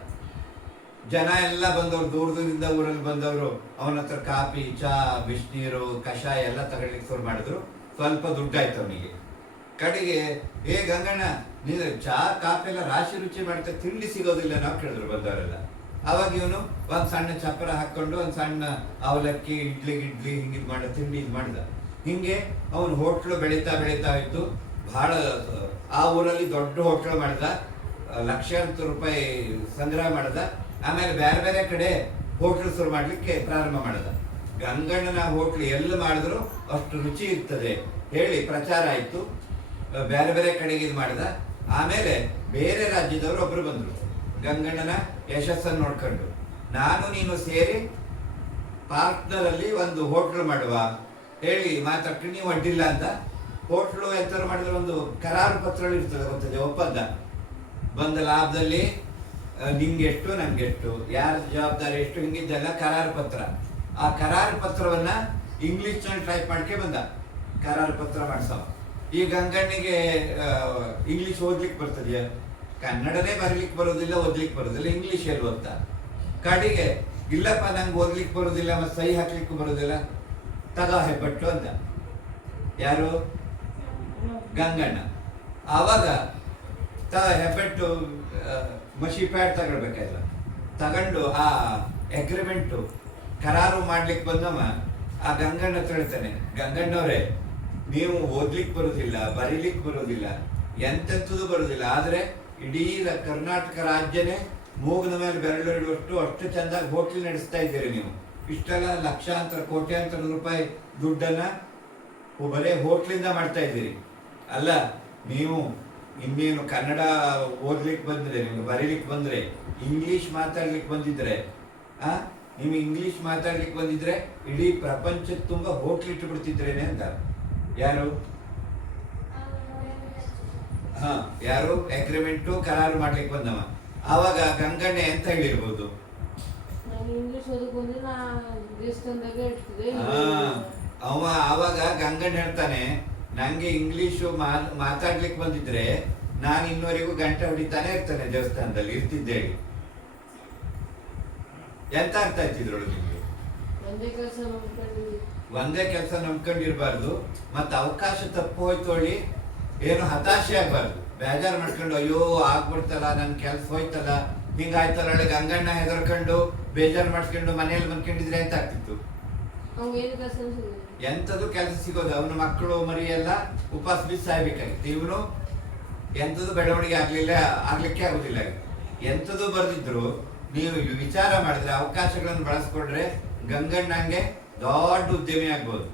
ಜನ ಎಲ್ಲ ಬಂದವರು, ದೂರದಿಂದ ಊರಲ್ಲಿ ಬಂದವರು ಅವನ ಹತ್ರ ಕಾಫಿ, ಚಾ, ಬಿಸಿನೀರು, ಕಷಾಯ ಎಲ್ಲ ತಗೊಳ್ಳಿಕ್ಕೆ ಶುರು ಮಾಡಿದ್ರು. ಸ್ವಲ್ಪ ದುಡ್ಡಾಯ್ತು ಅವನಿಗೆ. ಕಡೆಗೆ, ಗಂಗಣ್ಣ, ನೀನು ಚಾ ಕಾಫಿ ಎಲ್ಲ ರಾಶಿ ರುಚಿ ಮಾಡ್ತಾ, ತಿಂಡಿ ಸಿಗೋದಿಲ್ಲ ನಾವು ಕೇಳಿದ್ರು ಬಂದವರೆಲ್ಲ. ಅವಾಗ ಇವನು ಒಂದು ಸಣ್ಣ ಚಪ್ಪರ ಹಾಕೊಂಡು, ಒಂದು ಸಣ್ಣ ಅವಲಕ್ಕಿ, ಇಡ್ಲಿ ಹಿಂಗೆ ಮಾಡೋ ತಿಂಡಿ ಇದು ಮಾಡಿದ. ಹಿಂಗೆ ಅವನು ಹೋಟ್ಲು ಬೆಳೀತಾ ಇತ್ತು. ಬಹಳ ಆ ಊರಲ್ಲಿ ದೊಡ್ಡ ಹೋಟ್ಲು ಮಾಡಿದ. ಲಕ್ಷಾಂತರ ರೂಪಾಯಿ ಸಂಗ್ರಹ ಮಾಡದ. ಆಮೇಲೆ ಬೇರೆ ಬೇರೆ ಕಡೆ ಹೋಟ್ಲ್ ಶುರು ಮಾಡ್ಲಿಕ್ಕೆ ಪ್ರಾರಂಭ ಮಾಡದ. ಗಂಗಣ್ಣನ ಹೋಟ್ಲ್ ಎಲ್ಲಿ ಮಾಡಿದ್ರು ಅಷ್ಟು ರುಚಿ ಇರ್ತದೆ ಹೇಳಿ ಪ್ರಚಾರ ಆಯ್ತು. ಬೇರೆ ಬೇರೆ ಕಡೆಗೆ ಇದು ಮಾಡಿದ. ಆಮೇಲೆ ಬೇರೆ ರಾಜ್ಯದವರು ಒಬ್ರು ಬಂದ್ರು ಗಂಗಣ್ಣನ ಯಶಸ್ಸನ್ನು ನೋಡ್ಕೊಂಡು. ನಾನು ನೀನು ಸೇರಿ ಪಾರ್ಟ್ನರ್ ಅಲ್ಲಿ ಒಂದು ಹೋಟ್ಲ್ ಮಾಡುವ ಹೇಳಿ ಮಾತಾಡ್ಕೊಂಡು ನೀವು ಅಡ್ಡಿಲ್ಲ ಅಂತ. ಹೋಟ್ಲು ಎಂತಾರು ಮಾಡಿದ್ರೆ ಒಂದು ಕರಾರು ಪತ್ರ ಇರ್ತದೆ, ಗೊತ್ತದೆ, ಒಪ್ಪಂದ. ಬಂದ ಲಾಭದಲ್ಲಿ ನಿಂಗೆ ಎಷ್ಟು ನನ್ಗೆ ಎಷ್ಟು, ಯಾರ ಜವಾಬ್ದಾರಿ ಎಷ್ಟು, ಹಿಂಗಿದ್ದೆಲ್ಲ ಕರಾರು ಪತ್ರ. ಆ ಕರಾರು ಪತ್ರವನ್ನ ಇಂಗ್ಲಿಷ್ ನಲ್ಲಿ ಟೈಪ್ ಮಾಡ್ಕೆ ಬಂದ, ಕರಾರು ಪತ್ರ ಮಾಡ್ಸವ. ಈ ಗಂಗಣ್ಣಿಗೆ ಇಂಗ್ಲಿಷ್ ಓದ್ಲಿಕ್ಕೆ ಬರ್ತದೆ, ಕನ್ನಡನೇ ಬರೀಲಿಕ್ಕೆ ಬರೋದಿಲ್ಲ, ಓದ್ಲಿಕ್ಕೆ ಬರೋದಿಲ್ಲ, ಇಂಗ್ಲಿಷ್ ಎಲ್ಲಿ ಓದ್ತಾ. ಕಡೆಗೆ ಇಲ್ಲಪ್ಪ ನಂಗೆ ಓದ್ಲಿಕ್ಕೆ ಬರೋದಿಲ್ಲ ಮತ್ತೆ ಸಹಿ ಹಾಕ್ಲಿಕ್ಕೂ ಬರೋದಿಲ್ಲ, ತಗೋ ಹೆಬ್ಬಟ್ಟು ಅಂತ. ಯಾರು? ಗಂಗಣ್ಣ. ಆವಾಗ ಹೆಬ್ಬಟ್ಟು ಮಷಿ ಪ್ಯಾಡ್ ತಗೊಳ್ಬೇಕಾಯ್ತು. ತಗೊಂಡು ಆ ಅಗ್ರಿಮೆಂಟು ಕರಾರು ಮಾಡ್ಲಿಕ್ಕೆ ಬಂದವ ಆ ಗಂಗಣ್ಣ ಹೇಳ್ತಾನೆ, ಗಂಗಣ್ಣವ್ರೆ ನೀವು ಓದ್ಲಿಕ್ಕೆ ಬರೋದಿಲ್ಲ, ಬರೀಲಿಕ್ಕೆ ಬರೋದಿಲ್ಲ, ಎಂತೆಂಥದ್ದು ಬರೋದಿಲ್ಲ, ಆದ್ರೆ ಇಡೀ ಕರ್ನಾಟಕ ರಾಜ್ಯನೇ ಮೂಗಿನ ಮೇಲೆ ಬೆರಳು ಇಡುವಷ್ಟು ಅಷ್ಟು ಚಂದಾಗಿ ಹೋಟ್ಲ್ ನಡೆಸ್ತಾ ಇದ್ದೀರಿ ನೀವು. ಇಷ್ಟೆಲ್ಲ ಲಕ್ಷಾಂತರ ಕೋಟ್ಯಾಂತರ ರೂಪಾಯಿ ದುಡ್ಡನ್ನ ಬರೇ ಹೋಟ್ಲಿಂದ ಮಾಡ್ತಾ ಇದ್ದೀರಿ. ಅಲ್ಲ ನೀವು ಇನ್ನೇನು ಕನ್ನಡ ಓದ್ಲಿಕ್ಕೆ ಬಂದ್ರೆ, ನಿಮ್ಗೆ ಬರೀಲಿಕ್ಕೆ ಬಂದ್ರೆ, ಇಂಗ್ಲಿಷ್ ಮಾತಾಡ್ಲಿಕ್ಕೆ ಬಂದಿದ್ರೆ, ನಿಮ್ಗೆ ಇಂಗ್ಲಿಷ್ ಮಾತಾಡ್ಲಿಕ್ಕೆ ಬಂದಿದ್ರೆ ಇಡೀ ಪ್ರಪಂಚದ ತುಂಬ ಹೋಟ್ಲ್ ಇಟ್ಟು ಬಿಡ್ತಿದ್ರೇನೆ ಅಂತ. ಯಾರು? ಯಾರು? ಅಗ್ರಿಮೆಂಟು ಕರಾರು ಮಾಡ್ಲಿಕ್ಕೆ ಬಂದವ. ಆವಾಗ ಗಂಗಣ್ಣ ಎಂತ ಹೇಳಿರ್ಬೋದು? ಅವ ಆವಾಗ ಗಂಗಣ್ಣ ಹೇಳ್ತಾನೆ, ನಂಗೆ ಇಂಗ್ಲಿಷು ಮಾತಾಡ್ಲಿಕ್ಕೆ ಬಂದಿದ್ರೆ ನಾನು ಇನ್ನವರೆಗೂ ಗಂಟೆ ಹೊಡಿತಾನೆ ಇರ್ತಾನೆ ದೇವಸ್ಥಾನದಲ್ಲಿ ಇರ್ತಿದ್ದೆ ಹೇಳಿ. ಎಂತ ಅರ್ಥ ಆಯ್ತಿದ್ರೊಳು ನಿಮ್ಗೆ? ಒಂದೇ ಕೆಲಸ ನಂಬ್ಕೊಂಡಿರ್ಬಾರ್ದು, ಮತ್ತೆ ಅವಕಾಶ ತಪ್ಪು ಹೋಯ್ತೋಳಿ ಏನು ಹತಾಶೆ ಆಗ್ಬಾರ್ದು, ಬೇಜಾರು ಮಾಡ್ಕೊಂಡು ಅಯ್ಯೋ ಆಗ್ಬಿಡ್ತಲ್ಲ ನನ್ ಕೆಲ್ಸ ಹೋಯ್ತಲ್ಲ ಹಿಂಗಾಯ್ತಲ್ಲ ಒಳ್ಳೆ ಗಂಗಣ್ಣ ಹೆದರ್ಕೊಂಡು ಬೇಜಾರು ಮಾಡ್ಕೊಂಡು ಮನೇಲಿ ಬಂದ್ಕೊಂಡಿದ್ರೆ ಎಂತ ಆಗ್ತಿತ್ತು? ಎಂಥದ್ದು ಕೆಲಸ ಸಿಗೋದು, ಅವನ ಮಕ್ಕಳು ಮರಿ ಎಲ್ಲ ಉಪವಾಸ ಬಿಸಿ ಸಾಯ್ಬೇಕಾಗಿತ್ತು. ಇವನು ಎಂಥದ್ದು ಬೆಳವಣಿಗೆ ಆಗ್ಲಿಕ್ಕೆ ಆಗುದಿಲ್ಲ. ಎಂಥದ್ದು ಬರ್ದಿದ್ರು ನೀವು ವಿಚಾರ ಮಾಡಿದ್ರೆ, ಅವಕಾಶಗಳನ್ನು ಬಳಸ್ಕೊಂಡ್ರೆ ಗಂಗಣ್ಣಂಗೆ ದೊಡ್ಡ ಉದ್ಯಮಿ ಆಗ್ಬೋದು.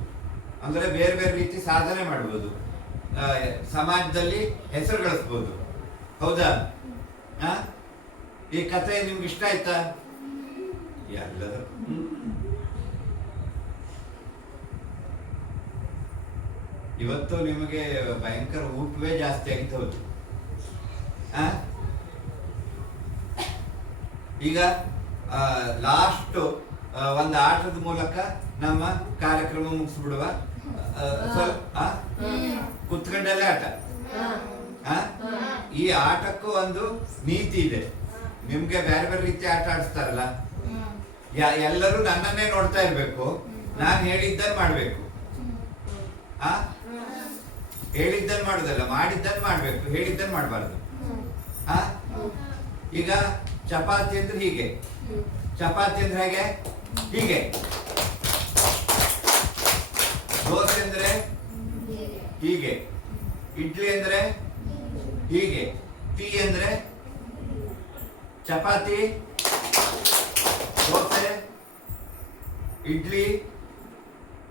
ಅಂದ್ರೆ ಬೇರೆ ಬೇರೆ ರೀತಿ ಸಾಧನೆ ಮಾಡ್ಬೋದು, ಸಮಾಜದಲ್ಲಿ ಹೆಸರು ಗಳಿಸ್ಬೋದು. ಹೌದಾ? ಈ ಕಥೆ ನಿಮ್ಗೆ ಇಷ್ಟ ಆಯ್ತಾ? ಎಲ್ಲರೂ ಇವತ್ತು ನಿಮಗೆ ಭಯಂಕರ ಊಟವೇ ಜಾಸ್ತಿ ಆಗಿತ್ತು. ಹೌದು. ಈಗ ಲಾಸ್ಟ್ ಒಂದು ಆಟದ ಮೂಲಕ ನಮ್ಮ ಕಾರ್ಯಕ್ರಮ ಮುಗಿಸ್ಬಿಡುವ. ಸ್ವಲ್ಪ ಕುತ್ಕೊಂಡಲ್ಲೇ ಆಟ. ಈ ಆಟಕ್ಕೂ ಒಂದು ನೀತಿ ಇದೆ. ನಿಮ್ಗೆ ಬೇರೆ ಬೇರೆ ರೀತಿ ಆಟ ಆಡಿಸ್ತಾರಲ್ಲ, ಎಲ್ಲರೂ ನನ್ನನ್ನೇ ನೋಡ್ತಾ ಇರ್ಬೇಕು, ನಾನು ಹೇಳಿದ್ದನ್ನು ಮಾಡ್ಬೇಕು. ಹೇಳಿದ್ದನ್ನು ಮಾಡುದಲ್ಲ, ಮಾಡಿದ್ದನ್ನು ಮಾಡ್ಬೇಕು, ಹೇಳಿದ್ದನ್ನು ಮಾಡಬಾರ್ದು. ಈಗ ಚಪಾತಿ ಅಂದ್ರೆ ಹೀಗೆ, ಚಪಾತಿ ಅಂದ್ರೆ ಹೇಗೆ? ಹೀಗೆ. ದೋಸೆ ಅಂದ್ರೆ ಹೀಗೆ, ಇಡ್ಲಿ ಅಂದ್ರೆ ಹೀಗೆ, ಟೀ ಅಂದ್ರೆ ಚಪಾತಿ, ದೋಸೆ, ಇಡ್ಲಿ,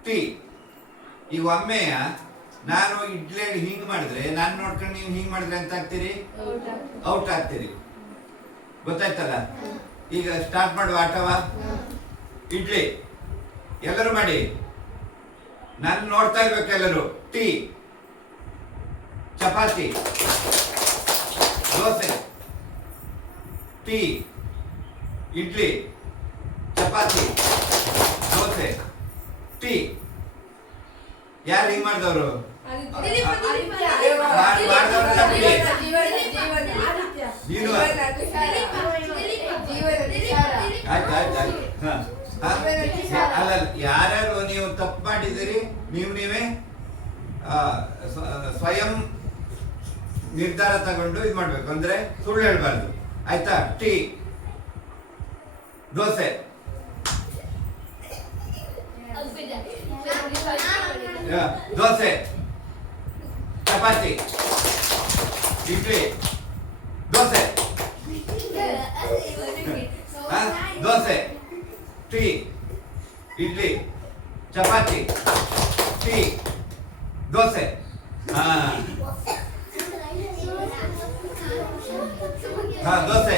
ಟೀ. ಈಗ ಒಮ್ಮೆ ನಾನು ಇಡ್ಲಿ ಹಿಂಗ್ ಮಾಡಿದ್ರೆ, ನಾನು ನೋಡ್ಕೊಂಡು ನೀವು ಹಿಂಗ್ ಮಾಡಿದ್ರೆ ಅಂತ ಆಗ್ತೀರಿ? ಔಟ್ ಆಗ್ತೀರಿ. ಗೊತ್ತಾಯ್ತಲ್ಲ? ಈಗ ಸ್ಟಾರ್ಟ್ ಮಾಡುವ ಆಟವ. ಇಡ್ಲಿ ಎಲ್ಲರೂ ಮಾಡಿ, ನಾನು ನೋಡ್ತಾ ಇರ್ಬೇಕು ಎಲ್ಲರೂ. Tea, chapati, dosa, tea, idli, chapati, dosa, tea. ಯಾರು ಹಿಂಗ್ ಮಾಡಿದವರು? ಅಲ್ಲ, ಯಾರ್ಯಾರು ನೀವು ತಪ್ಪು ಮಾಡಿದಿರಿ ನೀವೇ ಸ್ವಯಂ ನಿರ್ಧಾರ ತಗೊಂಡು ಇದು ಮಾಡ್ಬೇಕು. ಅಂದ್ರೆ ಸುಳ್ಳು ಹೇಳ್ಬಾರ್ದು, ಆಯ್ತಾ? Tea, dosa, dosa, chapati, idli, dosa. Dosa, tea, idli, chapati, tea, dosa. ಹಾ ಹಾ ದೋಸೆ,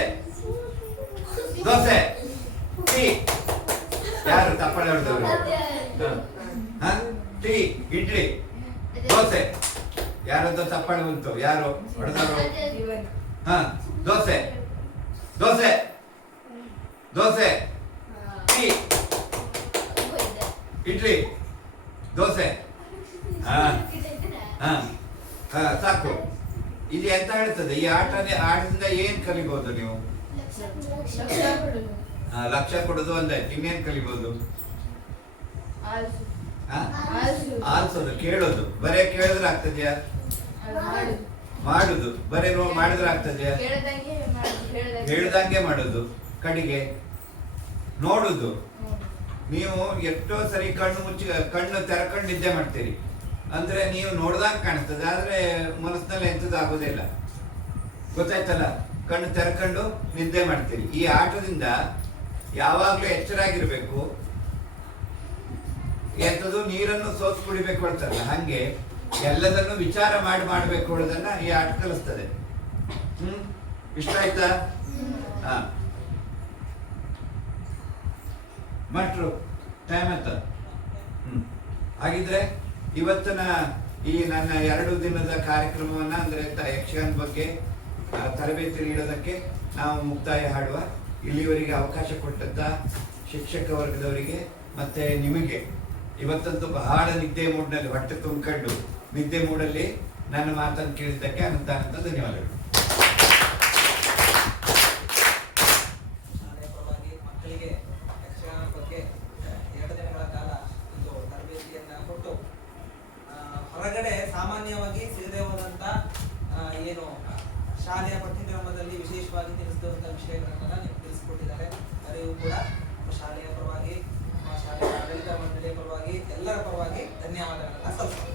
ದೋಸೆ, ಟೀ. ಯಾರು ತಪ್ಪಳೆ ಹೊಡೆದವರು? ಹಾ ಟೀ, ಇಡ್ಲಿ, ದೋಸೆ. ಯಾರದ್ದು ತಪ್ಪಳೆ ಬಂತು? ಯಾರು ಹೊಡೆದವರು? ಹಾ ದೋಸೆ, ದೋಸೆ, ದೋಸೆ, ಟೀ, ಇಡ್ಲಿ, ದೋಸೆ. ಹಾ ಹಾ ಹಾ ಸಾಕು. ಇದು ಎಂತ ಹೇಳ್ತದೆ ಈ ಆಟದಿಂದ ಏನ್ ಕಲಿಬಹುದು ನೀವು? ಲಕ್ಷ ಕೊಡುದು ಅಂದಾಯ್ತು, ಇನ್ನೇನ್ ಕಲಿಬಹುದು? ಆಲ್ಸೋದು, ಕೇಳೋದು. ಬರೇ ಕೇಳಿದ್ರೆ ಆಗ್ತದ್ಯಾ? ಮಾಡುದು. ಬರೇ ಮಾಡಿದ್ರೆ ಆಗ್ತದ್ಯಾ? ಹೇಳ್ದಂಗೆ ಮಾಡುದು. ಕಡೆಗೆ ನೋಡುದು. ನೀವು ಎಷ್ಟೋ ಸರಿ ಕಣ್ಣು ತೆರಕೊಂಡು ನಿದ್ದೆ ಮಾಡ್ತೀರಿ ಅಂದ್ರೆ ನೀವು ನೋಡ್ದಂಗೆ ಕಾಣಿಸ್ತದೆ, ಆದ್ರೆ ಮನಸ್ಸಿನಲ್ಲಿ ಎಂಥದ್ದು ಆಗೋದಿಲ್ಲ. ಗೊತ್ತಾಯ್ತಲ್ಲ? ಕಣ್ಣು ತೆರಕೊಂಡು ನಿದ್ದೆ ಮಾಡ್ತೀರಿ. ಈ ಆಟದಿಂದ ಯಾವಾಗ್ಲೂ ಎಚ್ಚರಾಗಿರ್ಬೇಕು. ಎಂಥದ್ದು ನೀರನ್ನು ಸೋತ್ ಕುಡಿಬೇಕು ಹೇಳ್ತಾರಲ್ಲ, ಹಂಗೆ ಎಲ್ಲದನ್ನು ವಿಚಾರ ಮಾಡ್ಬೇಕು ಹೇಳೋದನ್ನ ಈ ಆಟ ಕಲಿಸ್ತದೆ. ಇಷ್ಟ ಆಯ್ತಾ? ಹಾ ಮಾಸ್ಟ್ರು, ಟೈಮ್ ಆಯ್ತಾ? ಹಾಗಿದ್ರೆ ಇವತ್ತಿನ ಈ ನನ್ನ 2 ದಿನದ ಕಾರ್ಯಕ್ರಮವನ್ನ ಅಂದ್ರೆ ಯಕ್ಷಗಾನ ಬಗ್ಗೆ ತರಬೇತಿ ನೀಡೋದಕ್ಕೆ ನಾವು ಮುಕ್ತಾಯ ಹಾಡುವ. ಇಲ್ಲಿವರೆಗೆ ಅವಕಾಶ ಕೊಟ್ಟಂತ ಶಿಕ್ಷಕ ವರ್ಗದವರಿಗೆ ಮತ್ತೆ ನಿಮಗೆ ಇವತ್ತಂತೂ ಬಹಳ ನಿದ್ದೆ ಮೂಡ್ನಲ್ಲಿ ಹೊಟ್ಟೆ ತುಂಬಿಕೊಂಡು ನಿದ್ದೆ ಮೂಡಲ್ಲಿ ನನ್ನ ಮಾತನ್ನು ಕೇಳಿದ್ದಕ್ಕೆ ಅನಂತ ಧನ್ಯವಾದಗಳು. ಮಕ್ಕಳಿಗೆ ಯಕ್ಷಗಾನ ಬಗ್ಗೆ 2 ದಿನಗಳ ಕಾಲ ಒಂದು ತರಬೇತಿಯನ್ನ ಕೊಟ್ಟು ಹೊರಗಡೆ ಸಾಮಾನ್ಯವಾಗಿ ಸಿಗದೆ ಹೋದಂತ ಏನು ಶಾಲೆಯ ಪಠ್ಯಕ್ರಮದಲ್ಲಿ ವಿಶೇಷವಾಗಿ ತಿಳಿಸಿದಂತ ವಿಷಯಗಳನ್ನೆಲ್ಲ ನೀವು ತಿಳಿಸಿಕೊಟ್ಟಿದ್ದಾರೆ. ಅರಿವು ಕೂಡ ನಮ್ಮ ಶಾಲೆಯ ಪರವಾಗಿ, ನಮ್ಮ ಶಾಲೆಯ ಆಡಳಿತ ಮಂಡಳಿಯ ಪರವಾಗಿ, ಎಲ್ಲರ ಪರವಾಗಿ ಧನ್ಯವಾದಗಳನ್ನ ಸಲ್ಲಿಸ್ತೇನೆ.